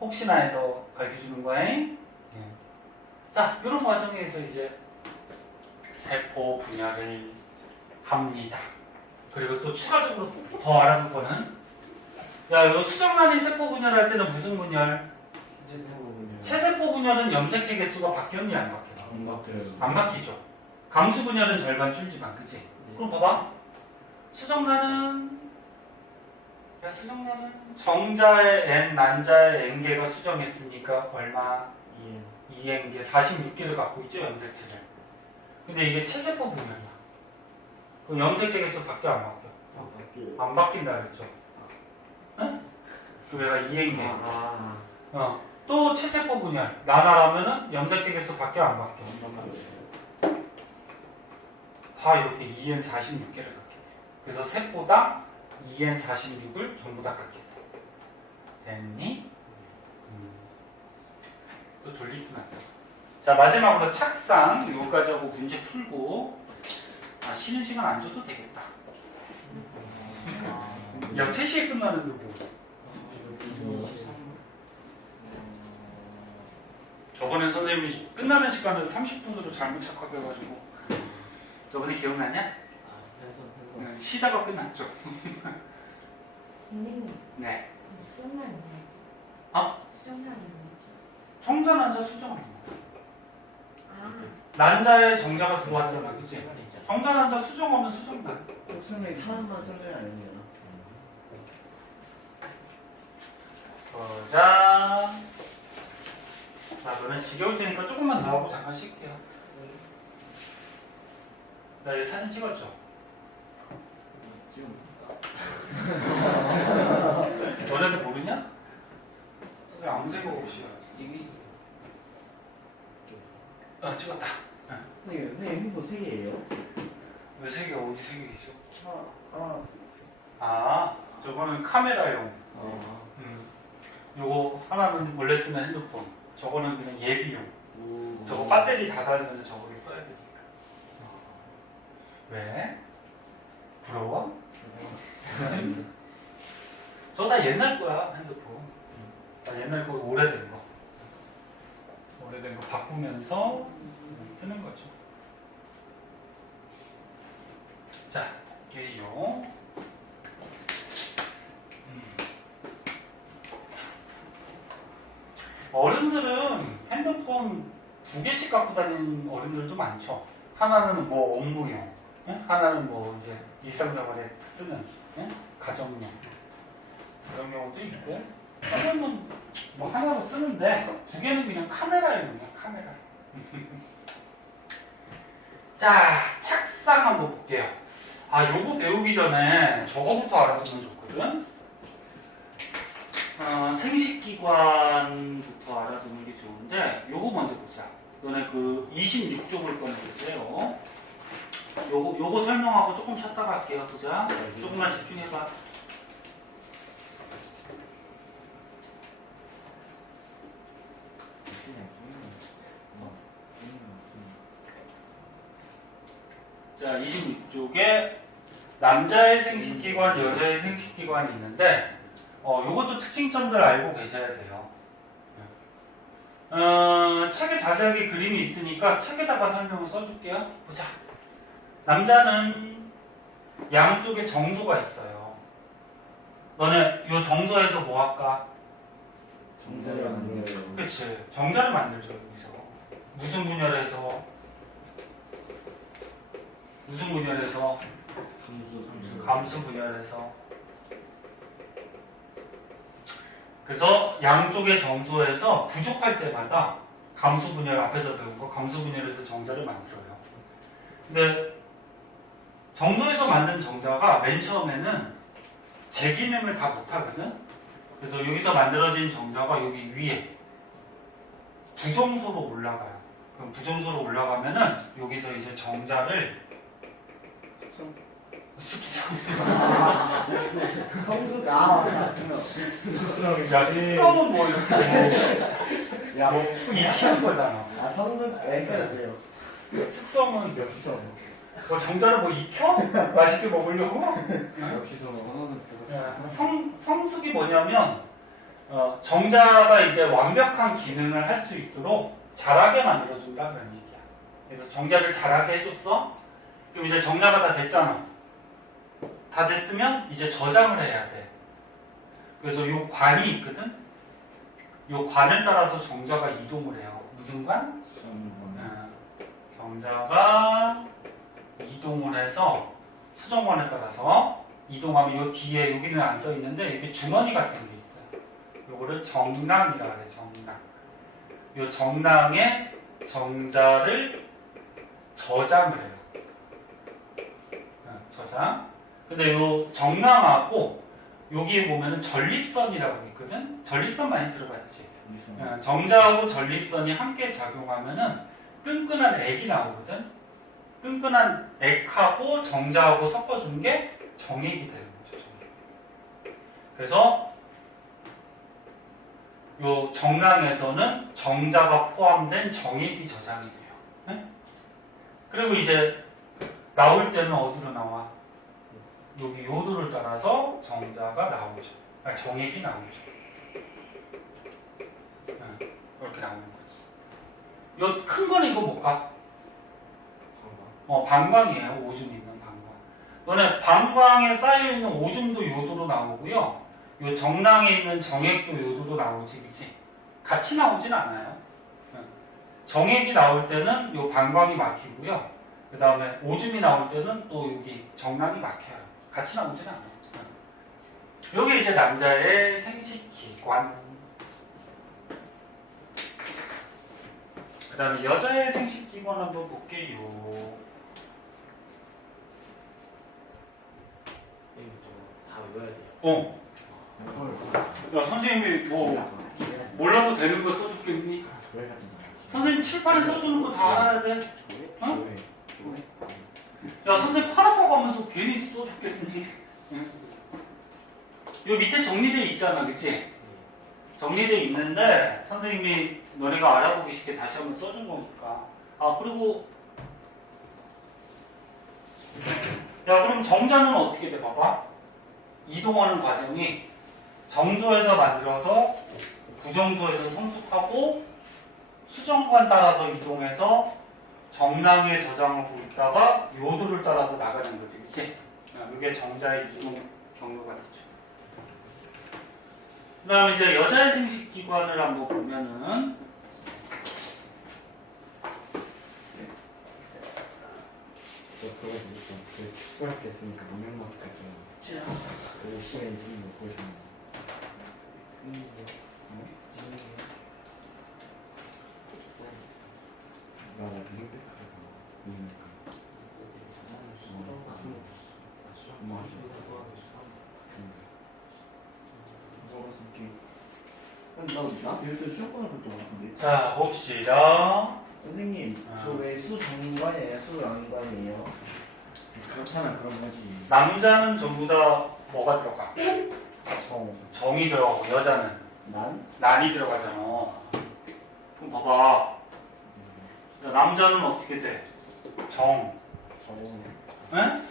혹시나 해서 가르쳐주는 거예요. 자, 이런 과정에서 이제 세포 분열을 합니다. 그리고 또 추가적으로 더 알아둘 거는 야, 이거 수정란이 세포 분열할 때는 무슨 분열? 체세포 분열은 염색체 개수가 바뀌었니 안 바뀌었니? 안 바뀌죠. 감수 분열은 절반 줄지만, 그치? 그럼 봐봐. 수정란은 야, 수정란은 정자의 n, 난자의 n개가 수정했으니까 얼마? 2n개, 46개를 갖고 있죠, 염색체를. 근데 이게 체세포 분열이야. 그럼 염색체 개수 바뀌어, 안 바뀌어? 안 바뀐다 그랬죠. 응? 그 얘가 2n개. 또 체세포 분열. 나나라면은 염색체 개수 바뀌어, 안 바뀌어? 다 이렇게 2n 46개를 갖게 돼. 그래서 세포당 2n 46을 전부 다 갖게 돼. 됐니? 또 돌리기만. 자, 마지막으로 착상. 요거까지 하고 문제 풀고. 쉬는 시간 안 줘도 되겠다. 야, 3시에 끝나는데 뭐. 23. 저번에 선생님이 끝나는 시간을 30분으로 잘못 착각해가지고. 저번에 기억나냐? 해서. 쉬다가 끝났죠. 선생님, 네. 수정란이 뭐였죠? 어? 수정란이 뭐였죠? 정자, 난자, 수정. 아, 난자에 정자가 들어왔잖아, 그치? 시간이 있잖아. 정자, 난자, 수정하면 수정난. 설명이 사람만 설명이 아니잖아. 보자. 자, 너네 지겨울 테니까 조금만 더 하고 잠깐 쉴게요. 나 이거 사진 찍었죠? 지금 너네들 모르냐? 아무 생각 없이. 찍으시. 찍었다. 선생님 핸드폰 3개예요? 왜 세 개, 어디 세 개 있어? 하나. 아, 저거는 카메라용. 요거 하나는 원래 쓰는 핸드폰. 저거는 그냥 예비용. 저거 배터리 다 닳으면 저거를 써야 되니까. 왜? 부러워? 저 다 옛날 거야, 핸드폰. 다 옛날 거, 오래된 거. 오래된 거 바꾸면서 쓰는 거죠. 자, 볼게요. 어른들은 핸드폰 2개씩 갖고 다니는 어른들도 많죠. 하나는 뭐 업무용, 예? 하나는 뭐 이제 일상생활에 쓰는, 예? 가정용. 그런 경우도 있고, 하나는 뭐 하나로 쓰는데, 2개는 그냥 카메라용이야, 카메라. 자, 착상 한번 볼게요. 요거 배우기 전에 저거부터 알아두면 좋거든. 생식기관부터 알아두는 게 좋은데, 요거 먼저 보자. 너네 그 26쪽을 꺼내주세요. 요거 설명하고 조금 쉬었다가 할게요. 보자. 조금만 집중해봐. 자, 26쪽에 남자의 생식기관, 여자의 생식기관이 있는데, 요것도 특징점들 알고 계셔야 돼요. 책에 자세하게 그림이 있으니까 책에다가 설명을 써줄게요. 보자. 남자는 양쪽에 정소가 있어요. 너네 요 정소에서 뭐 할까? 정자를 만들어요. 그치. 정자를 만들죠, 여기서. 무슨 분열에서? 무슨 분열에서? 감수 분열에서. 그래서 양쪽의 정소에서 부족할 때마다 감수 분열 앞에서 배운 거 감수 분열에서 정자를 만들어요. 근데 정소에서 만든 정자가 맨 처음에는 제 기능을 다 못하거든. 그래서 여기서 만들어진 정자가 여기 위에 부정소로 올라가요. 그럼 부정소로 올라가면은 여기서 이제 정자를 습성. 성숙 야, 습성은 뭐 이렇게 뭐 익히는 거잖아. 성숙 헷갈렸어요. 습성은 역성. 뭐 정자를 뭐 익혀? 맛있게 먹으려고? 여기서 선호는 성숙이 뭐냐면 정자가 이제 완벽한 기능을 할 수 있도록 자라게 만들어준다 그런 얘기야. 그래서 정자를 자라게 해줬어. 그럼 이제 정자가 다 됐잖아. 다 됐으면 이제 저장을 해야 돼. 그래서 요 관이 있거든. 요 관을 따라서 정자가 이동을 해요. 무슨 관? 정자가 이동을 해서 수정관에 따라서 이동하면 요 뒤에 여기는 안 써 있는데 이렇게 주머니 같은 게 있어요. 요거를 정낭이라 그래. 정낭. 요 정낭에 정자를 저장을 해요. 저장. 근데 요 정낭하고 여기에 보면은 전립선이라고 있거든. 전립선 많이 들어봤지. 정자하고 전립선이 함께 작용하면은 끈끈한 액이 나오거든. 끈끈한 액하고 정자하고 섞어주는 게 정액이 되는 거죠. 정액. 그래서 요 정낭에서는 정자가 포함된 정액이 저장이 돼요. 네? 그리고 이제 나올 때는 어디로 나와? 여기 요도를 따라서 정자가 나오죠. 아니, 정액이 나오죠. 이렇게 나오는 거지. 요 큰 거는 이거 뭘까? 방광이에요. 오줌 있는 방광. 너네 방광에 쌓여있는 오줌도 요도로 나오고요. 요 정낭에 있는 정액도 요도로 나오지, 그치? 같이 나오진 않아요. 정액이 나올 때는 요 방광이 막히고요. 그 다음에 오줌이 나올 때는 또 여기 정낭이 막혀요. 같이 나오진 않아요. 여기 이제 남자의 생식기관. 그 다음에 여자의 생식기관 한번 볼게요. 다 외워야 돼요. 야, 선생님이 뭐 몰라도 되는 거 써줬겠니? 선생님 칠판에 써주는 거 다 알아야 돼. 어? 야, 선생님 팔 아파고 하면서 괜히 써줬겠니? 응? 요 밑에 정리돼 있잖아, 그치? 정리돼 있는데 선생님이 너네가 알아보기 쉽게 다시 한번 써준 거니까. 아, 그리고 야, 그럼 정자는 어떻게 돼? 봐봐. 이동하는 과정이 정조에서 만들어서 부정조에서 성숙하고 수정관 따라서 이동해서 정낭에 저장하고 있다가 요도를 따라서 나가는 거지, 그치? 이게 정자의 이동 경로가 되죠. 그 다음에 이제 여자의 생식기관을 한번 보면은 그거 보니까 특별하게 했으니까 무명 마스크 좀 되게 시간이 있는 거 보이셨나요? 맞아, 무명백화가 무명백화. 나 배울 때 수학과나 볼것 같은데. 자, 봅시다. 선생님, 저 왜 수정관이에요? 수랑관이에요? 그렇다면 그런 거지. 남자는 전부 다 뭐가 들어가? 정이 들어가고 여자는 난? 난이 들어가잖아. 그럼 봐봐. 자, 남자는 어떻게 돼? 정. 응?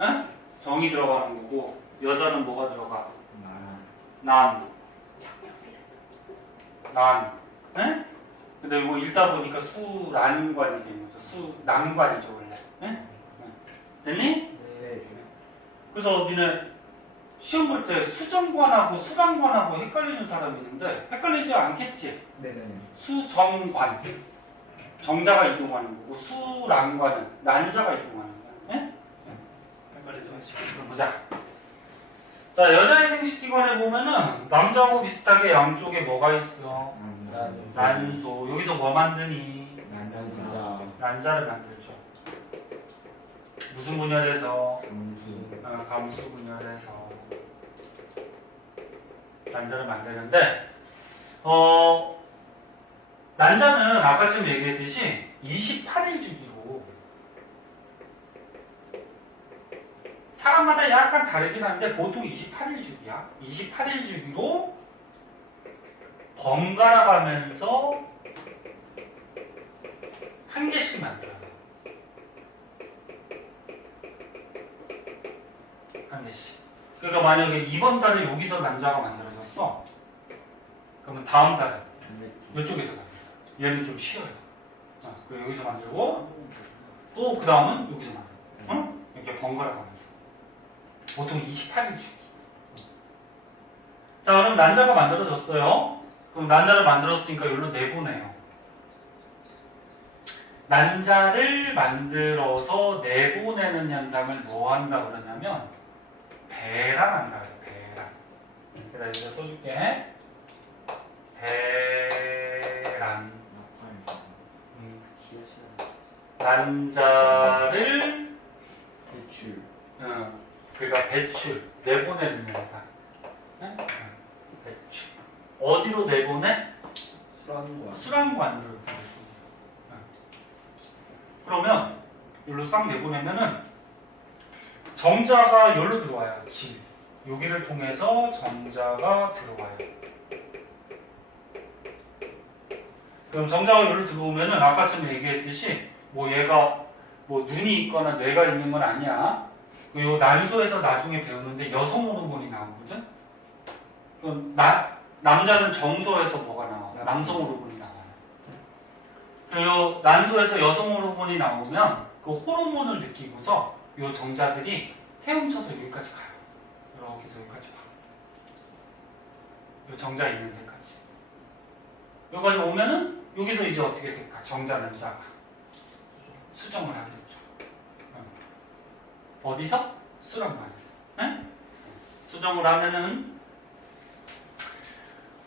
응? 정이 들어가는 거고 여자는 뭐가 들어가? 난. 난. 응? 근데 이거 읽다 보니까 수란관이 되는 거죠. 수난관이죠, 원래. 응? 됐니? 네. 그래서 니네 시험 볼 때 수정관하고 수랑관하고 헷갈리는 사람이 있는데 헷갈리지 않겠지? 네네. 수정관. 정자가 이동하는 거고 수랑관은 난자가 이동하는 거야. 네? 헷갈리지 마시고. 그럼 보자. 자, 여자의 생식기관에 보면은 남자하고 비슷하게 양쪽에 뭐가 있어? 난소. 여기서 뭐 만드니? 난자를 만들죠. 무슨 분열에서? 감수 분열에서 난자를 만드는데 난자는 아까 지금 얘기했듯이 28일 주기로 사람마다 약간 다르긴 한데 보통 28일 주기야. 28일 주기로 번갈아 가면서 한 개씩 만들어요. 한 개씩. 그러니까 만약에 이번 달에 여기서 난자가 만들어졌어. 그러면 다음 달에 이쪽에서 만들어요. 얘는 좀 쉬어요. 그리고 여기서 만들고 또 그 다음은 여기서 만들어요. 응? 이렇게 번갈아 가면서. 보통 28일 주기. 자, 그럼 난자가 만들어졌어요. 그럼 난자를 만들었으니까 여기로 내보내요. 난자를 만들어서 내보내는 현상을 뭐 한다고 그러냐면 배란 한다. 배란. 그래서 여기다 써줄게. 배란. 난자를 배출. 그러니까 배출, 내보내는 현상. 네? 배출. 어디로 내보내? 수란과. 수란관으로. 그러면 여기로 싹 내보내면은 정자가 여기로 들어와요. 질. 여기를 통해서 정자가 들어와요. 그럼 정자가 여기로 들어오면은 아까처럼 얘기했듯이 뭐 얘가 뭐 눈이 있거나 뇌가 있는 건 아니야. 요 난소에서 나중에 배우는데 여성 호르몬이 나오거든. 그럼 남자는 정소에서 뭐가 나와? 남성 호르몬이 나와요. 그리고 난소에서 여성 호르몬이 나오면 그 호르몬을 느끼고서 요 정자들이 헤엄쳐서 여기까지 가요. 이렇게 해서 여기까지 와. 요 정자 있는 데까지. 여기까지 오면은 여기서 이제 어떻게 될까? 정자 난자가 수정을 하겠죠. 어디서? 수정란에서. 네? 수정을 하면은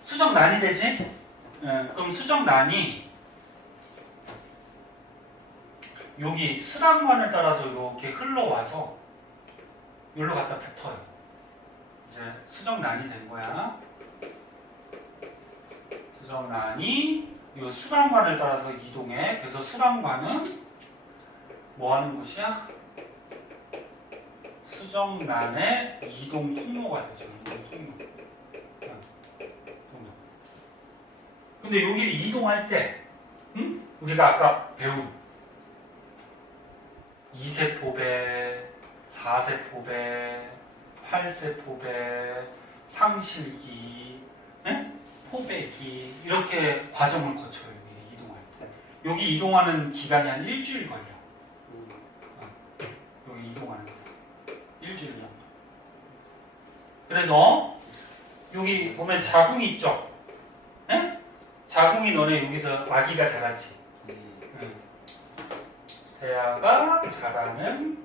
수정란이 되지? 그럼 수정란이 여기 수란관을 따라서 이렇게 흘러와서 여기로 갖다 붙어요. 이제 수정란이 된 거야. 수정란이 이 수란관을 따라서 이동해. 그래서 수란관은 뭐 하는 곳이야? 수정란의 이동 통로가 되죠. 이동 통로. 근데 여기를 이동할 때, 우리가 아까 배운 2세포배, 4세포배, 8세포배, 상실기, 포배기 이렇게 과정을 거쳐요. 여기 이동할 때. 여기 이동하는 기간이 한 일주일 걸려. 여기 이동하는 거. 일주일 정도. 그래서 여기 보면 자궁이 있죠? 네? 자궁이 너네 여기서 아기가 자라지. 태아가 자라는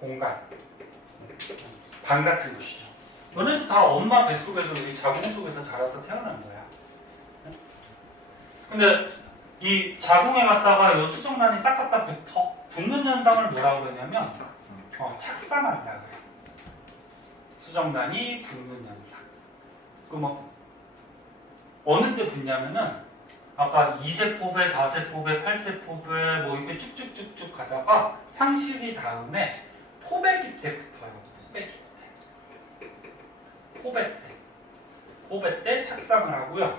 공간. 방 같은 곳이죠. 너네도 다 엄마 뱃속에서 여기 자궁 속에서 자라서 태어난 거야. 근데 이 자궁에 갔다가 이 수정란이 딱 갖다 붙는 현상을 뭐라고 그러냐면 착상한다 그래. 수정란이 붙는 현상. 그럼 어느 때 붙냐면은 아까 2세포배, 4세포배, 8세포배 뭐 이렇게 쭉쭉쭉쭉 가다가 상실이 다음에 포배기 때 붙어요. 포배기 때. 포배 때. 포배 때 착상을 하고요.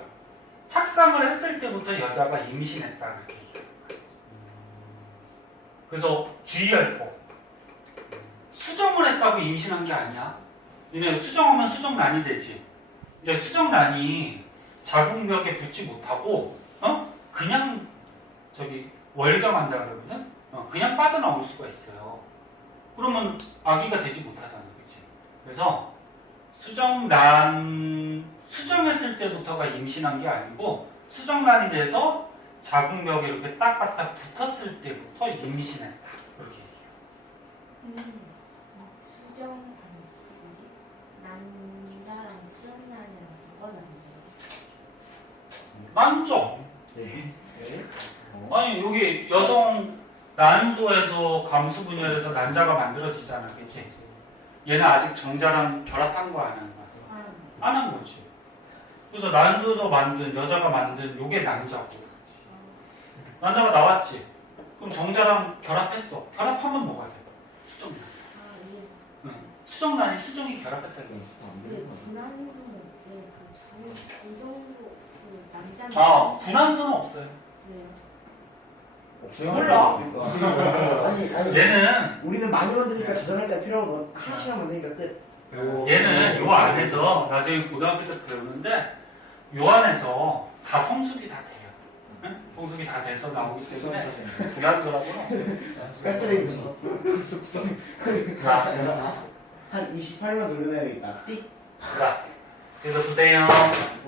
착상을 했을 때부터 여자가 임신했다 이렇게 얘기해요. 그래서 주의할 거. 수정을 했다고 임신한 게 아니야. 니네 수정하면 수정란이 되지. 근데 수정란이 자궁벽에 붙지 못하고 그냥 저기 월경한다 그러거든. 그냥 빠져나올 수가 있어요. 그러면 아기가 되지 못하잖아, 그렇지? 그래서 수정했을 때부터가 임신한 게 아니고 수정란이 돼서 자궁벽에 이렇게 딱 갖다 붙었을 때부터 임신했다. 그렇게 얘기해요. 수정 난자랑 수정란이랑 뭐가 다른데요? 난죠. 네. 아니 여기 여성 난소에서 감수 분열에서 난자가 만들어지잖아, 그렇지? 얘는 아직 정자랑 결합한 거 안 하는 거야. 안 한 거지. 그래서 난소에서 만든 여자가 만든 요게 난자고. 난자가 나왔지. 그럼 정자랑 결합했어. 결합하면 뭐가 돼? 수정란. 수정란이 수정이 결합했다는 거 있어. 분한수는 그 정도 그 남자 분한수는 없어요. 네. 몰라. 아니 얘는 우리는 많이 만드니까 저장할 때 필요하고 하나씩만 만드니까 끝. 얘는 요 안에서 나중에 고등학교 때 배우는데 요 안에서 다 성숙이 다 돼요. 응? 성숙이 다 돼서 나오기 때문에 분한수라고는 가스레인지 숙성. 자, 한 28만 돌려놔야겠다. 띡. 자, 그래서 보세요.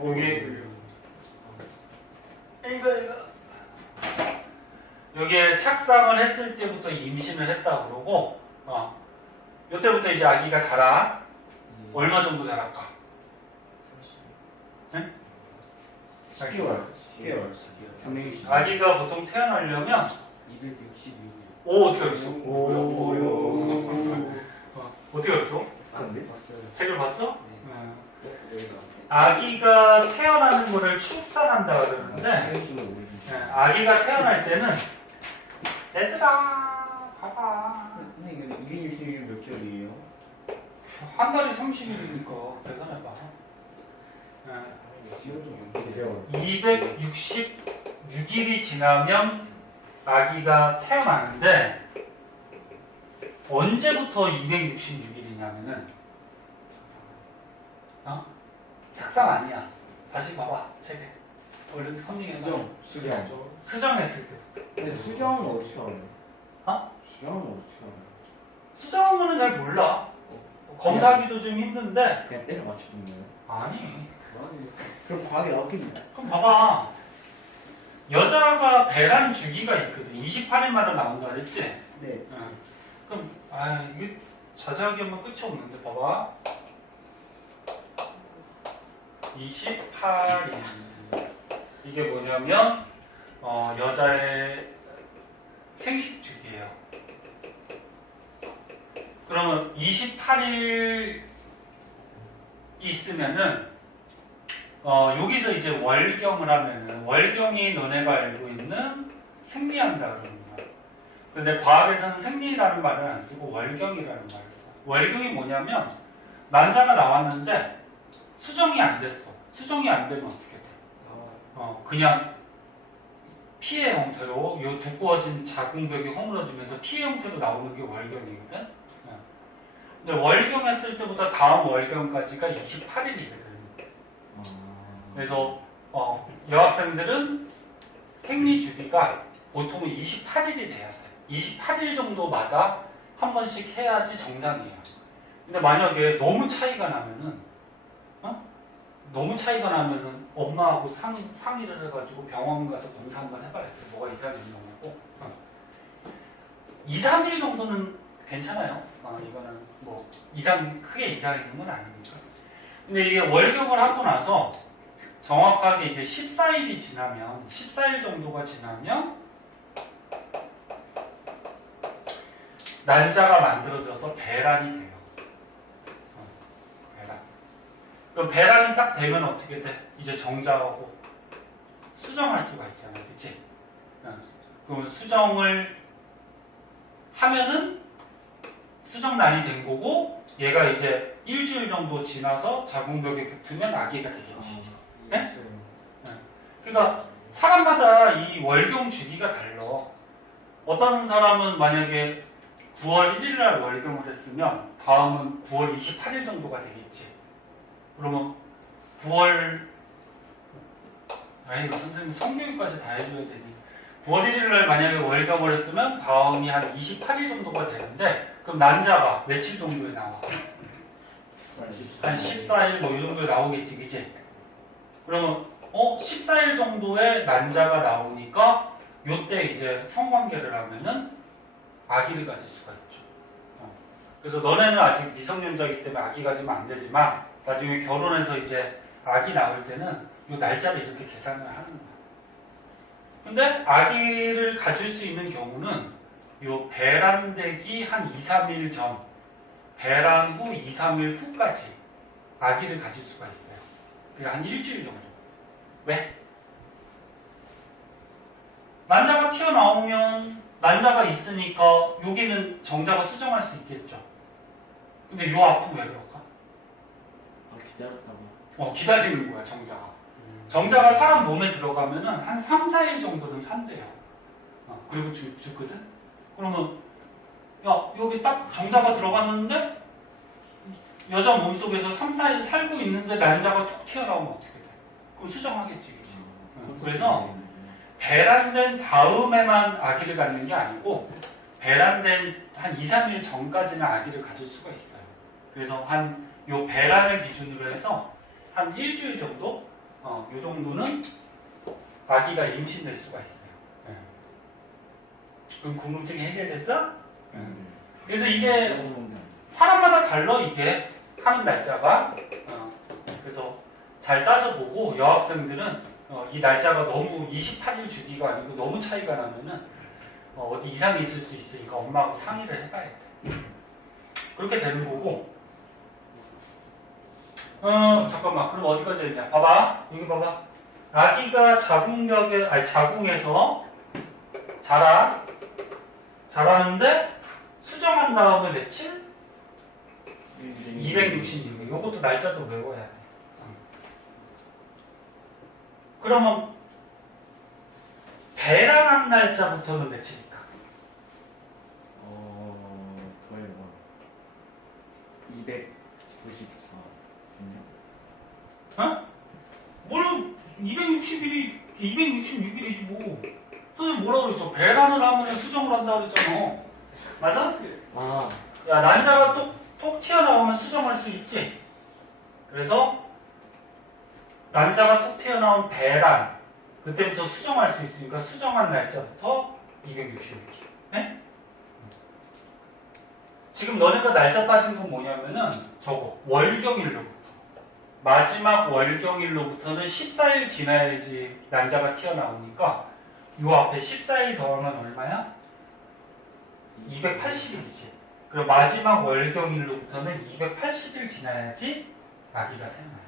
여기 이거 여기에 착상을 했을 때부터 임신을 했다 그러고 이때부터 이제 아기가 자라. 얼마 정도 자랄까? 10개월. 10개월. 아기가 보통 태어나려면 266일. 오 어떻게 알았어? 오. 어떻게 알았어? 안돼? 봤어요. 책을 봤어? 여기가. 아기가 태어나는 거를 출산한다 그러는데 아기가 태어날 때는 얘들아 봐봐 선생님 근데 266일 몇 개월이에요? 한 달에 30일이니까 계산해봐. 지금 좀 2개월. 266일이 지나면 아기가 태어나는데 언제부터 266일이냐면은 작상 아니야. 다시 봐봐 책에. 얼른 선생님 수정. 수정했을 때. 근데 수정은 어떻게 알아요? 어? 수정은 어떻게 알아요? 수정은 잘 몰라. 검사하기도 좀 힘든데. 그냥 때려 맞추는 거예요? 아니. 그럼 과학에 나왔겠네. 그럼 봐봐. 여자가 배란 주기가 있거든. 28일마다 나온다 그랬지? 네. 그럼 이게 자세하게 하면 끝이 없는데 봐봐. 28일. 이게 뭐냐면 여자의 생식 주기예요. 그러면 28일 있으면은 여기서 이제 월경을 하면은 월경이 너네가 알고 있는 생리한다 그러는 거야. 근데 과학에서는 생리라는 말을 안 쓰고 월경이라는 말을 써. 월경이 뭐냐면 난자가 나왔는데 수정이 안 됐어. 수정이 안 되면 어떻게 돼? 그냥 피해 형태로 요 두꺼워진 자궁벽이 허물어지면서 피해 형태로 나오는 게 월경이거든. 근데 월경했을 때보다 다음 월경까지가 28일이거든. 그래서 여학생들은 생리 주기가 보통은 28일이 돼야 돼. 28일 정도마다 한 번씩 해야지 정상이에요. 근데 만약에 너무 차이가 나면은 엄마하고 상의를 해가지고 병원 가서 검사 한번 해봐야 돼. 뭐가 이상이 있는 거고. 2, 3일 정도는 괜찮아요. 이거는 뭐 크게 이상 있는 건 아니니까. 근데 이게 월경을 하고 나서 정확하게 이제 14일이 지나면 14일 정도가 지나면 난자가 만들어져서 배란이 돼요. 배란. 그럼 배란이 딱 되면 어떻게 돼? 이제 정자하고 수정할 수가 있잖아요. 그치? 그럼 수정을 하면은 수정란이 된 거고 얘가 이제 일주일 정도 지나서 자궁벽에 붙으면 아기가 되겠지. 네? 그러니까 사람마다 이 월경 주기가 달라. 어떤 사람은 만약에 9월 1일 날 월경을 했으면 다음은 9월 28일 정도가 되겠지. 그러면 9월 선생님 성교육까지 다 해줘야 되니 9월 1일 날 만약에 월경을 했으면 다음이 한 28일 정도가 되는데 그럼 난자가 며칠 정도에 나와? 한 14일 뭐 이 정도에 나오겠지, 그치? 그러면 14일 정도의 난자가 나오니까 요때 이제 성관계를 하면은 아기를 가질 수가 있죠. 그래서 너네는 아직 미성년자이기 때문에 아기 가지면 안 되지만 나중에 결혼해서 이제 아기 낳을 때는 요 날짜를 이렇게 계산을 하는 거야. 근데 아기를 가질 수 있는 경우는 요 배란되기 한 2, 3일 전, 배란 후 2, 3일 후까지 아기를 가질 수가 있어요. 그러니까 한 일주일 정도. 왜? 난자가 튀어나오면 난자가 있으니까 여기는 정자가 수정할 수 있겠죠. 근데 요 앞은 왜 그럴까? 기다렸다고. 기다리는 거야, 정자가. 정자가 사람 몸에 들어가면은 한 3, 4일 정도는 산대요. 그리고 죽거든? 그러면, 여기 딱 정자가 들어갔는데, 여자 몸속에서 3, 4일 살고 있는데 난자가 툭 튀어나오면 어떻게 돼? 그럼 수정하겠지, 그치? 그래서, 배란된 다음에만 아기를 갖는 게 아니고, 배란된 한 2, 3일 전까지는 아기를 가질 수가 있어요. 그래서 요 배란을 기준으로 해서 한 일주일 정도, 요 정도는 아기가 임신될 수가 있어요. 그럼 궁금증이 해결됐어? 그래서 이게 사람마다 달라 이게 하는 날짜가. 그래서 잘 따져보고 여학생들은 이 날짜가 너무 28일 주기가 아니고 너무 차이가 나면은 어디 이상이 있을 수 있으니까 엄마하고 상의를 해봐야 돼. 그렇게 되는 거고. 잠깐만. 그럼 어디까지 했냐? 봐봐. 여기 봐봐. 아기가 자궁에서 자라는데 수정한 다음에 며칠? 266. 요것도 날짜도 외워야 돼. 그러면 배란한 날짜부터는 며칠일까? 더해봐. 294. 뭘 266일이지 뭐. 선생님 뭐라고 그랬어? 배란을 하면 수정을 한다고 그랬잖아. 맞아? 아, 야, 난자가 톡 튀어나오면 수정할 수 있지. 그래서 난자가 톡 튀어나온 배란, 그때부터 수정할 수 있으니까 수정한 날짜부터 266일. 네? 지금 너네가 날짜 따진 건 뭐냐면은 저거 월경일로부터 마지막 월경일로부터는 14일 지나야지 난자가 튀어나오니까 요 앞에 14일 더하면 얼마야? 280일이지. 그럼 마지막 월경일로부터는 280일 지나야지 아기가 태어나요.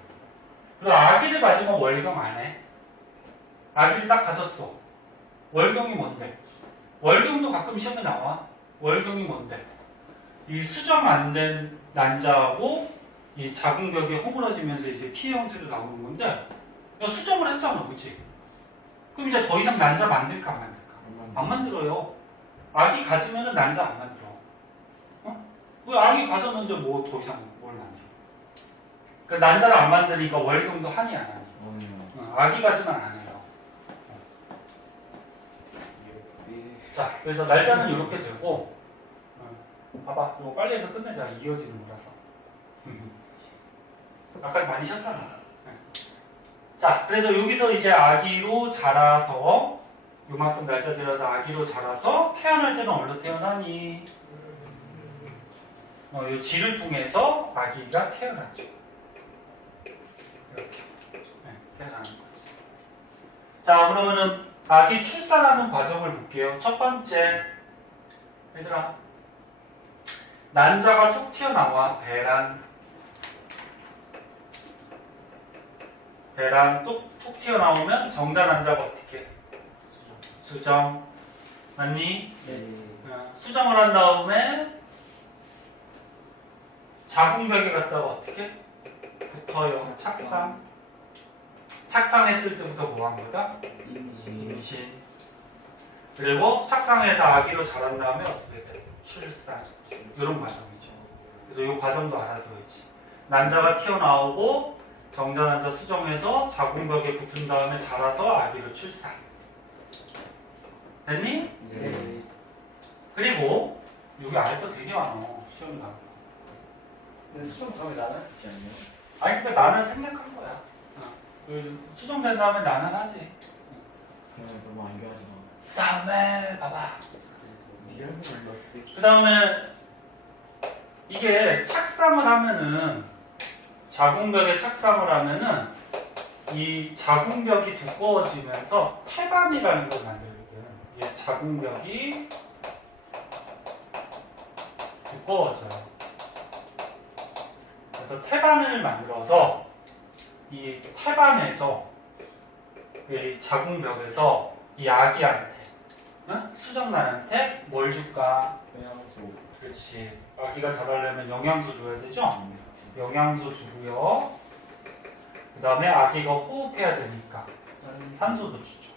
그리고 아기를 마지막 월경 안 해. 아기를 딱 가졌어. 월경이 뭔데? 월경도 가끔 시험에 나와. 월경이 뭔데? 이 수정 안 된 난자하고 이 자궁벽이 허물어지면서 이제 피해 형태로 나오는 건데, 야, 수정을 했잖아, 그치? 그럼 이제 더 이상 난자 만들까 안 만들까? 안 만들어요. 아기 가지면은 난자 안 만들어. 왜 아기 가졌는데 뭐 더 이상 뭘 만들어? 그 난자를 안 만드니까 월경도 하니 안 하니? 아기 가지만 안 해요. 자, 그래서 날짜는 이렇게 되고, 봐봐, 이거 빨리 해서 끝내자. 이어지는 거라서. 아까 많이 쉬었잖아. 자, 그래서 여기서 이제 아기로 자라서, 요만큼 날짜 지나서 아기로 자라서 태어날 때는 어디로 태어나니? 이 지를 통해서 아기가 태어나죠. 이렇게. 태어나는 거지. 자, 그러면은 아기 출산하는 과정을 볼게요. 첫 번째, 얘들아, 난자가 톡 튀어나와. 배란 톡 튀어나오면 정자 난자가 어떻게? 수정. 맞니? 수정을 한 다음에 자궁벽에 갔다가 어떻게? 붙어요. 착상. 착상했을 때부터 뭐 한 거다? 임신. 그리고 착상해서 아기로 자란 다음에 어떻게 돼? 출산. 이런 과정이죠. 그래서 이 과정도 알아둬야지. 난자가 튀어나오고 정자 난자 수정해서 자궁벽에 붙은 다음에 자라서 아기로 출산. 됐니? 네. 그리고 여기 아래 거 되게 많아. 시험 나. 근데 수정 다음에 나눠지지 않나요? 아니 근데 나는 생략한 거야. 수정된 다음에 나는 하지. 그냥 너무 안겨하지 마. 그 다음에 봐봐. 니가 한번 넣었을 때. 그 다음에 이게 착상을 하면은 자궁벽에 착상을 하면은 이 자궁벽이 두꺼워지면서 태반이라는 걸 만들거든. 이게 자궁벽이 두꺼워져요. 그래서 태반을 만들어서 이 태반에서 이 자궁벽에서 이 아기한테 수정란한테 뭘 줄까? 영양소. 그렇지. 아기가 자라려면 영양소 줘야 되죠? 영양소 주고요. 그 다음에 아기가 호흡해야 되니까 산소도 주죠.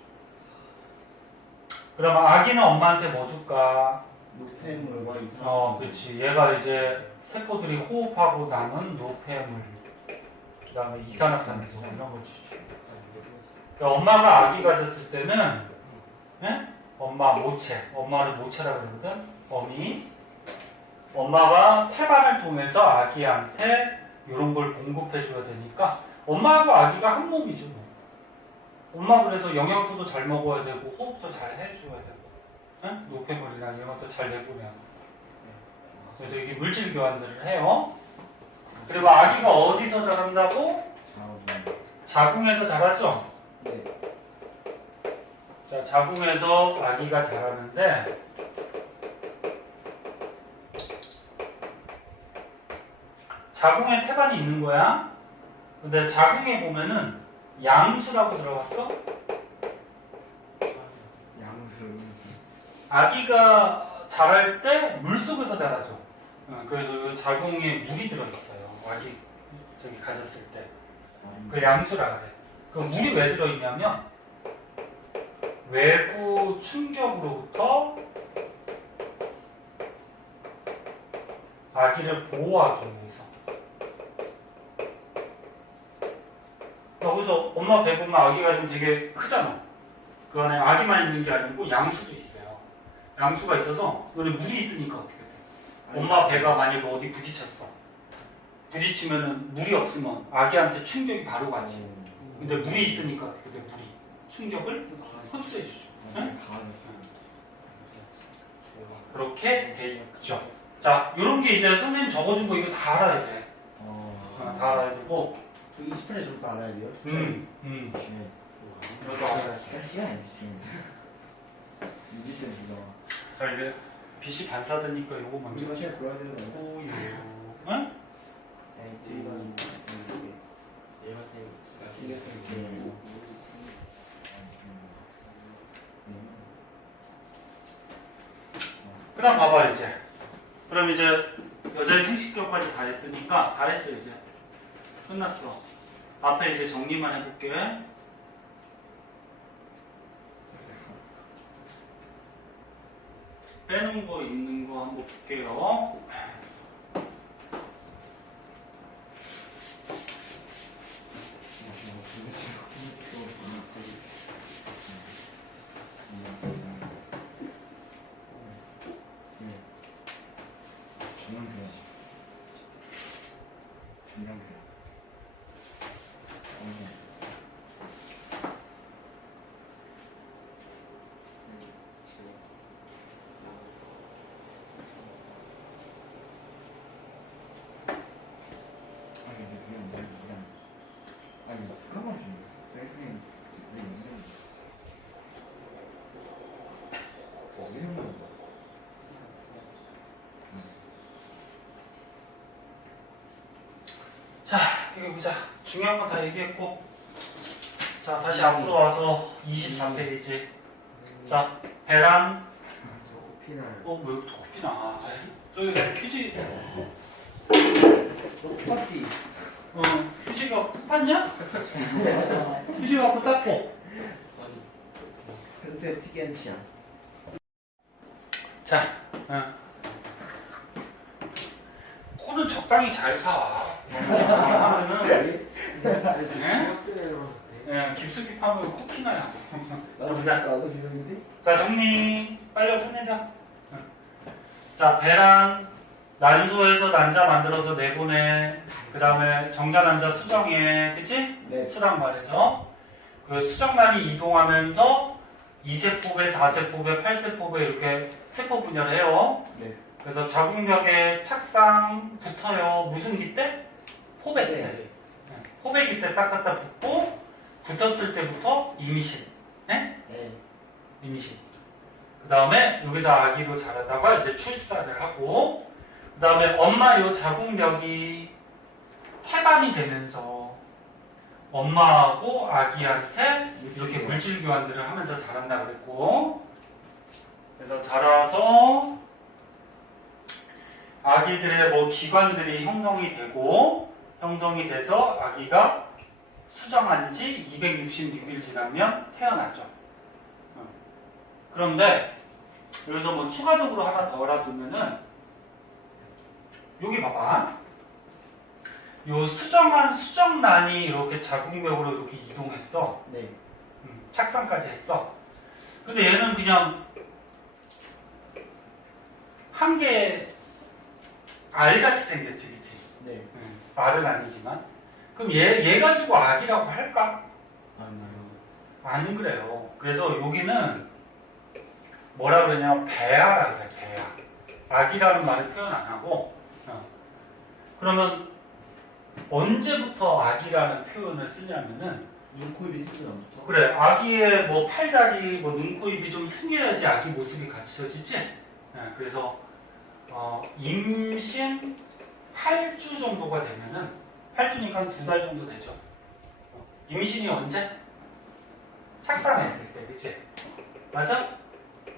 그러면 아기는 엄마한테 뭐 줄까? 노폐물과 이상. 그렇지. 얘가 이제 세포들이 호흡하고 남은 노폐물, 그 다음에 이산화탄소 이런 걸 주죠. 그러니까 엄마가 아기 가졌을 때는 엄마 모체, 엄마를 모체라고 그러거든. 어미. 엄마가 태반을 통해서 아기한테 이런 걸 공급해 줘야 되니까 엄마하고 아기가 한 몸이죠. 뭐. 엄마 그래서 영양소도 잘 먹어야 되고 호흡도 잘 해줘야 되고 노폐물이나 이런 것도 잘 내보내야 되고 그래서 이게 물질 교환들을 해요. 그리고 아기가 어디서 자란다고? 자궁에서 자라죠? 네. 자, 자궁에서 아기가 자라는데 자궁에 태반이 있는 거야. 근데 자궁에 보면은 양수라고 들어갔어? 양수. 아기가 자랄 때 물속에서 자라죠. 그래서 자궁에 물이 들어있어요. 아기 저기 가졌을 때. 그 양수라 그래. 그 물이 왜 들어있냐면 외부 충격으로부터 아기를 보호하기 위해서. 여기서 엄마 배 보면 아기가 좀 되게 크잖아. 그 안에 아기만 있는 게 아니고 양수도 있어요. 양수가 있어서 너네 물이 있으니까 어떻게 돼? 엄마 배가 만약에 어디 부딪혔어. 부딪히면은 물이 없으면 아기한테 충격이 바로 가지. 근데 물이 있으니까 어떻게 돼? 물이 충격을 흡수해주죠. 응? 그렇게 돼 있죠. 자, 요런 게 이제 선생님 적어준 거 이거 다 알아야 돼. 다 알아야 되고. 그 20분에 저도 알아야 돼요? 이것도 알아야 돼. 시간이 없지. 유지쌤 이거. 자, 이제 빛이 반사되니까 요거 우리 먼저. 마시에 골라야 되는 거예요? 오요. 응? 저희가 얘가 쌤. 이게 쌤. 그 다음 봐봐, 이제. 그럼 이제 여자의 생식교까지 다 했으니까, 다 했어, 이제. 끝났어. 앞에 이제 정리만 해볼게. 빼는 거 있는 거 한번 볼게요. 자, 여기 보자. 중요한 건 다 얘기했고. 자, 다시 앞으로 와서 24페이지. 자, 배란. 피날. 왜 여기 코피 나? 저기 휴지, 너 맞지? 휴지가 푹 봤냐? 휴지 갖고 닦고. 현세 특이한 취향. 자, 코는 적당히 잘 사. 너무 깊숙이 파면 코피 나요. 자, 보자. 나도 비명인데? 자, 정리 빨리 끝내자. 자, 배랑 난소에서 난자 만들어서 내보내. 그 다음에 정자 난자 수정해. 그치? 네. 수랑 말해서. 그 수정란이 이동하면서 2세포배, 4세포배, 8세포배 이렇게 세포 분열을 해요. 네. 그래서 자궁벽에 착상 붙어요. 무슨 기 때? 포백 때. 네. 포백기 때 딱 갖다 붙고 붙었을 때부터 임신. 네? 네. 임신. 그 다음에 여기서 아기로 자라다가 이제 출산을 하고 그 다음에 엄마 요 자궁벽이 태반이 되면서 엄마하고 아기한테 이렇게 물질 교환들을 하면서 자란다 그랬고 그래서 자라서 아기들의 뭐 기관들이 형성이 되고 형성이 돼서 아기가 수정한 지 266일 지나면 태어나죠. 그런데 여기서 뭐 추가적으로 하나 더 알아두면은 여기 봐봐. 요 수정한 수정란이 이렇게 자궁벽으로 이렇게 이동했어. 네. 착상까지 했어. 근데 얘는 그냥 한 개 알같이 생겼지, 그치? 네. 말은 아니지만. 그럼 얘 가지고 아기라고 할까? 아니요. 안 그래요. 그래서 여기는 뭐라 그러냐, 배아라 그래, 배아. 아기라는 말을 표현 안 하고 그러면 언제부터 아기라는 표현을 쓰냐면은 눈, 코, 입이 생긴 다음부터. 그래 아기의 뭐 팔다리 뭐 눈, 코, 입이 좀 생겨야지 아기 모습이 갖춰지지. 그래서 임신 8주 정도가 되면은 8주니까 한 2달 정도 되죠. 임신이 언제? 착상했을 때, 그치? 맞아?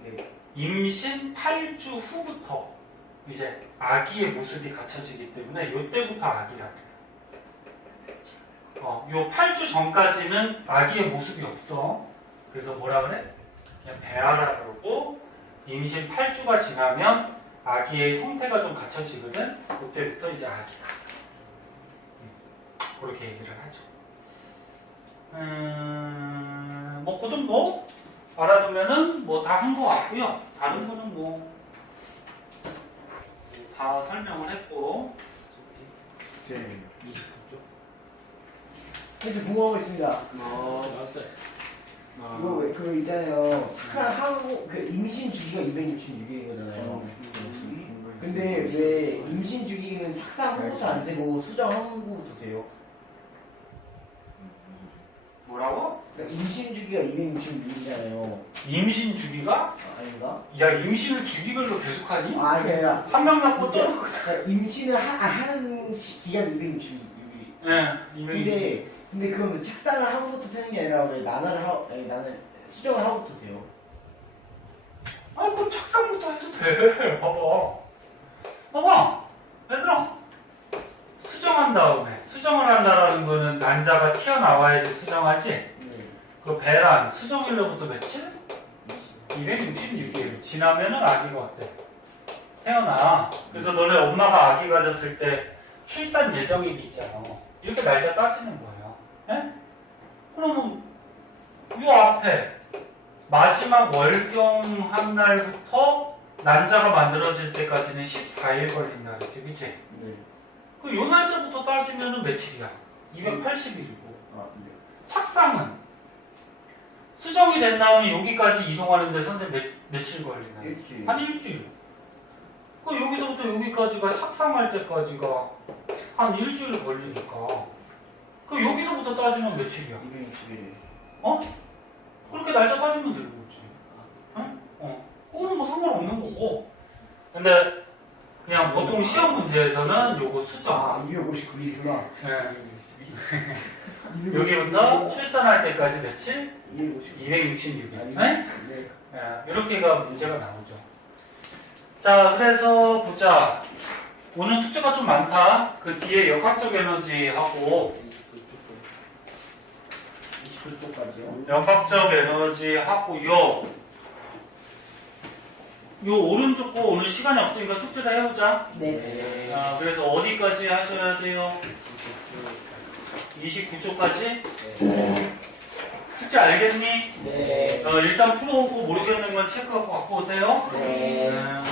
네. 임신 8주 후부터 이제 아기의 모습이 갖춰지기 때문에 이때부터 아기라 그래요. 요 8주 전까지는 아기의 모습이 없어. 그래서 뭐라 그래? 그냥 배아라 그러고 임신 8주가 지나면 아기의 형태가 좀 갖춰지거든. 그때부터 이제 아기다. 그렇게 얘기를 하죠. 뭐 그 정도 알아두면은 뭐 다 한 거 같고요. 다른 거는 뭐 다 설명을 했고. 네. 29쪽. 현재 공부하고 있습니다. 나왔어요. 이거 왜, 그 있잖아요. 착상 하고, 그 임신 주기가 266일인 거잖아요. 근데 왜 임신 주기는 착상 후부터 안 세고 수정 후부터 세요? 뭐라고? 그러니까 임신 주기가 266일이잖아요. 임신 주기가? 아닌가? 야 임신을 주기별로 계속하니? 아, 그게 아니라 한 명 낳고 또? 그러니까 임신을 하는 기간 266일. 네, 임신. 근데 그건 착상을 하고부터 세는 게 아니라 왜 나는 수정을 하고부터 세요. 아, 그럼 착상부터 해도 돼. 봐봐. 얘들아. 수정한 다음에. 수정을 한다라는 거는 난자가 튀어나와야지 수정하지? 네. 그 배란, 수정일로부터 며칠? 266일. 지나면은 아기가 어때? 태어나. 그래서 너네 엄마가 아기 가졌을 때 출산 예정일이 있잖아. 이렇게 날짜 따지는 거예요. 예? 그러면 요 앞에 마지막 월경한 날부터 난자가 만들어질 때까지는 14일 걸린다 그랬지, 그치? 네. 그 요 날짜부터 따지면은 며칠이야? 280일이고. 아, 네. 착상은 수정이 된 다음에 여기까지 이동하는데 선생님 며칠 걸리나요? 일주일. 한 일주일. 그 여기서부터 여기까지가 착상할 때까지가 한 일주일 걸리니까 그 여기서부터 따지면 며칠이야? 261일. 그렇게 날짜 따지면 되는 거지. 그거는 뭐 상관없는 거고. 근데 그냥 보통 시험 문제에서는 요거 수정. 아, 259일이구나. 네. 여기부터 출산할 때까지 며칠? 259일. 266일. 네. 이렇게가 문제가 나오죠. 자, 그래서 보자. 오늘 숙제가 좀 많다. 그 뒤에 역학적 에너지하고 29쪽까지요? 역학적 에너지하고 요 오른쪽 거 오늘 시간이 없으니까 숙제 다 해보자. 네. 그래서 어디까지 하셔야 돼요? 29쪽까지? 숙제 알겠니? 네. 일단 풀어오고 모르겠는 건 체크하고 갖고 오세요. 네. 네.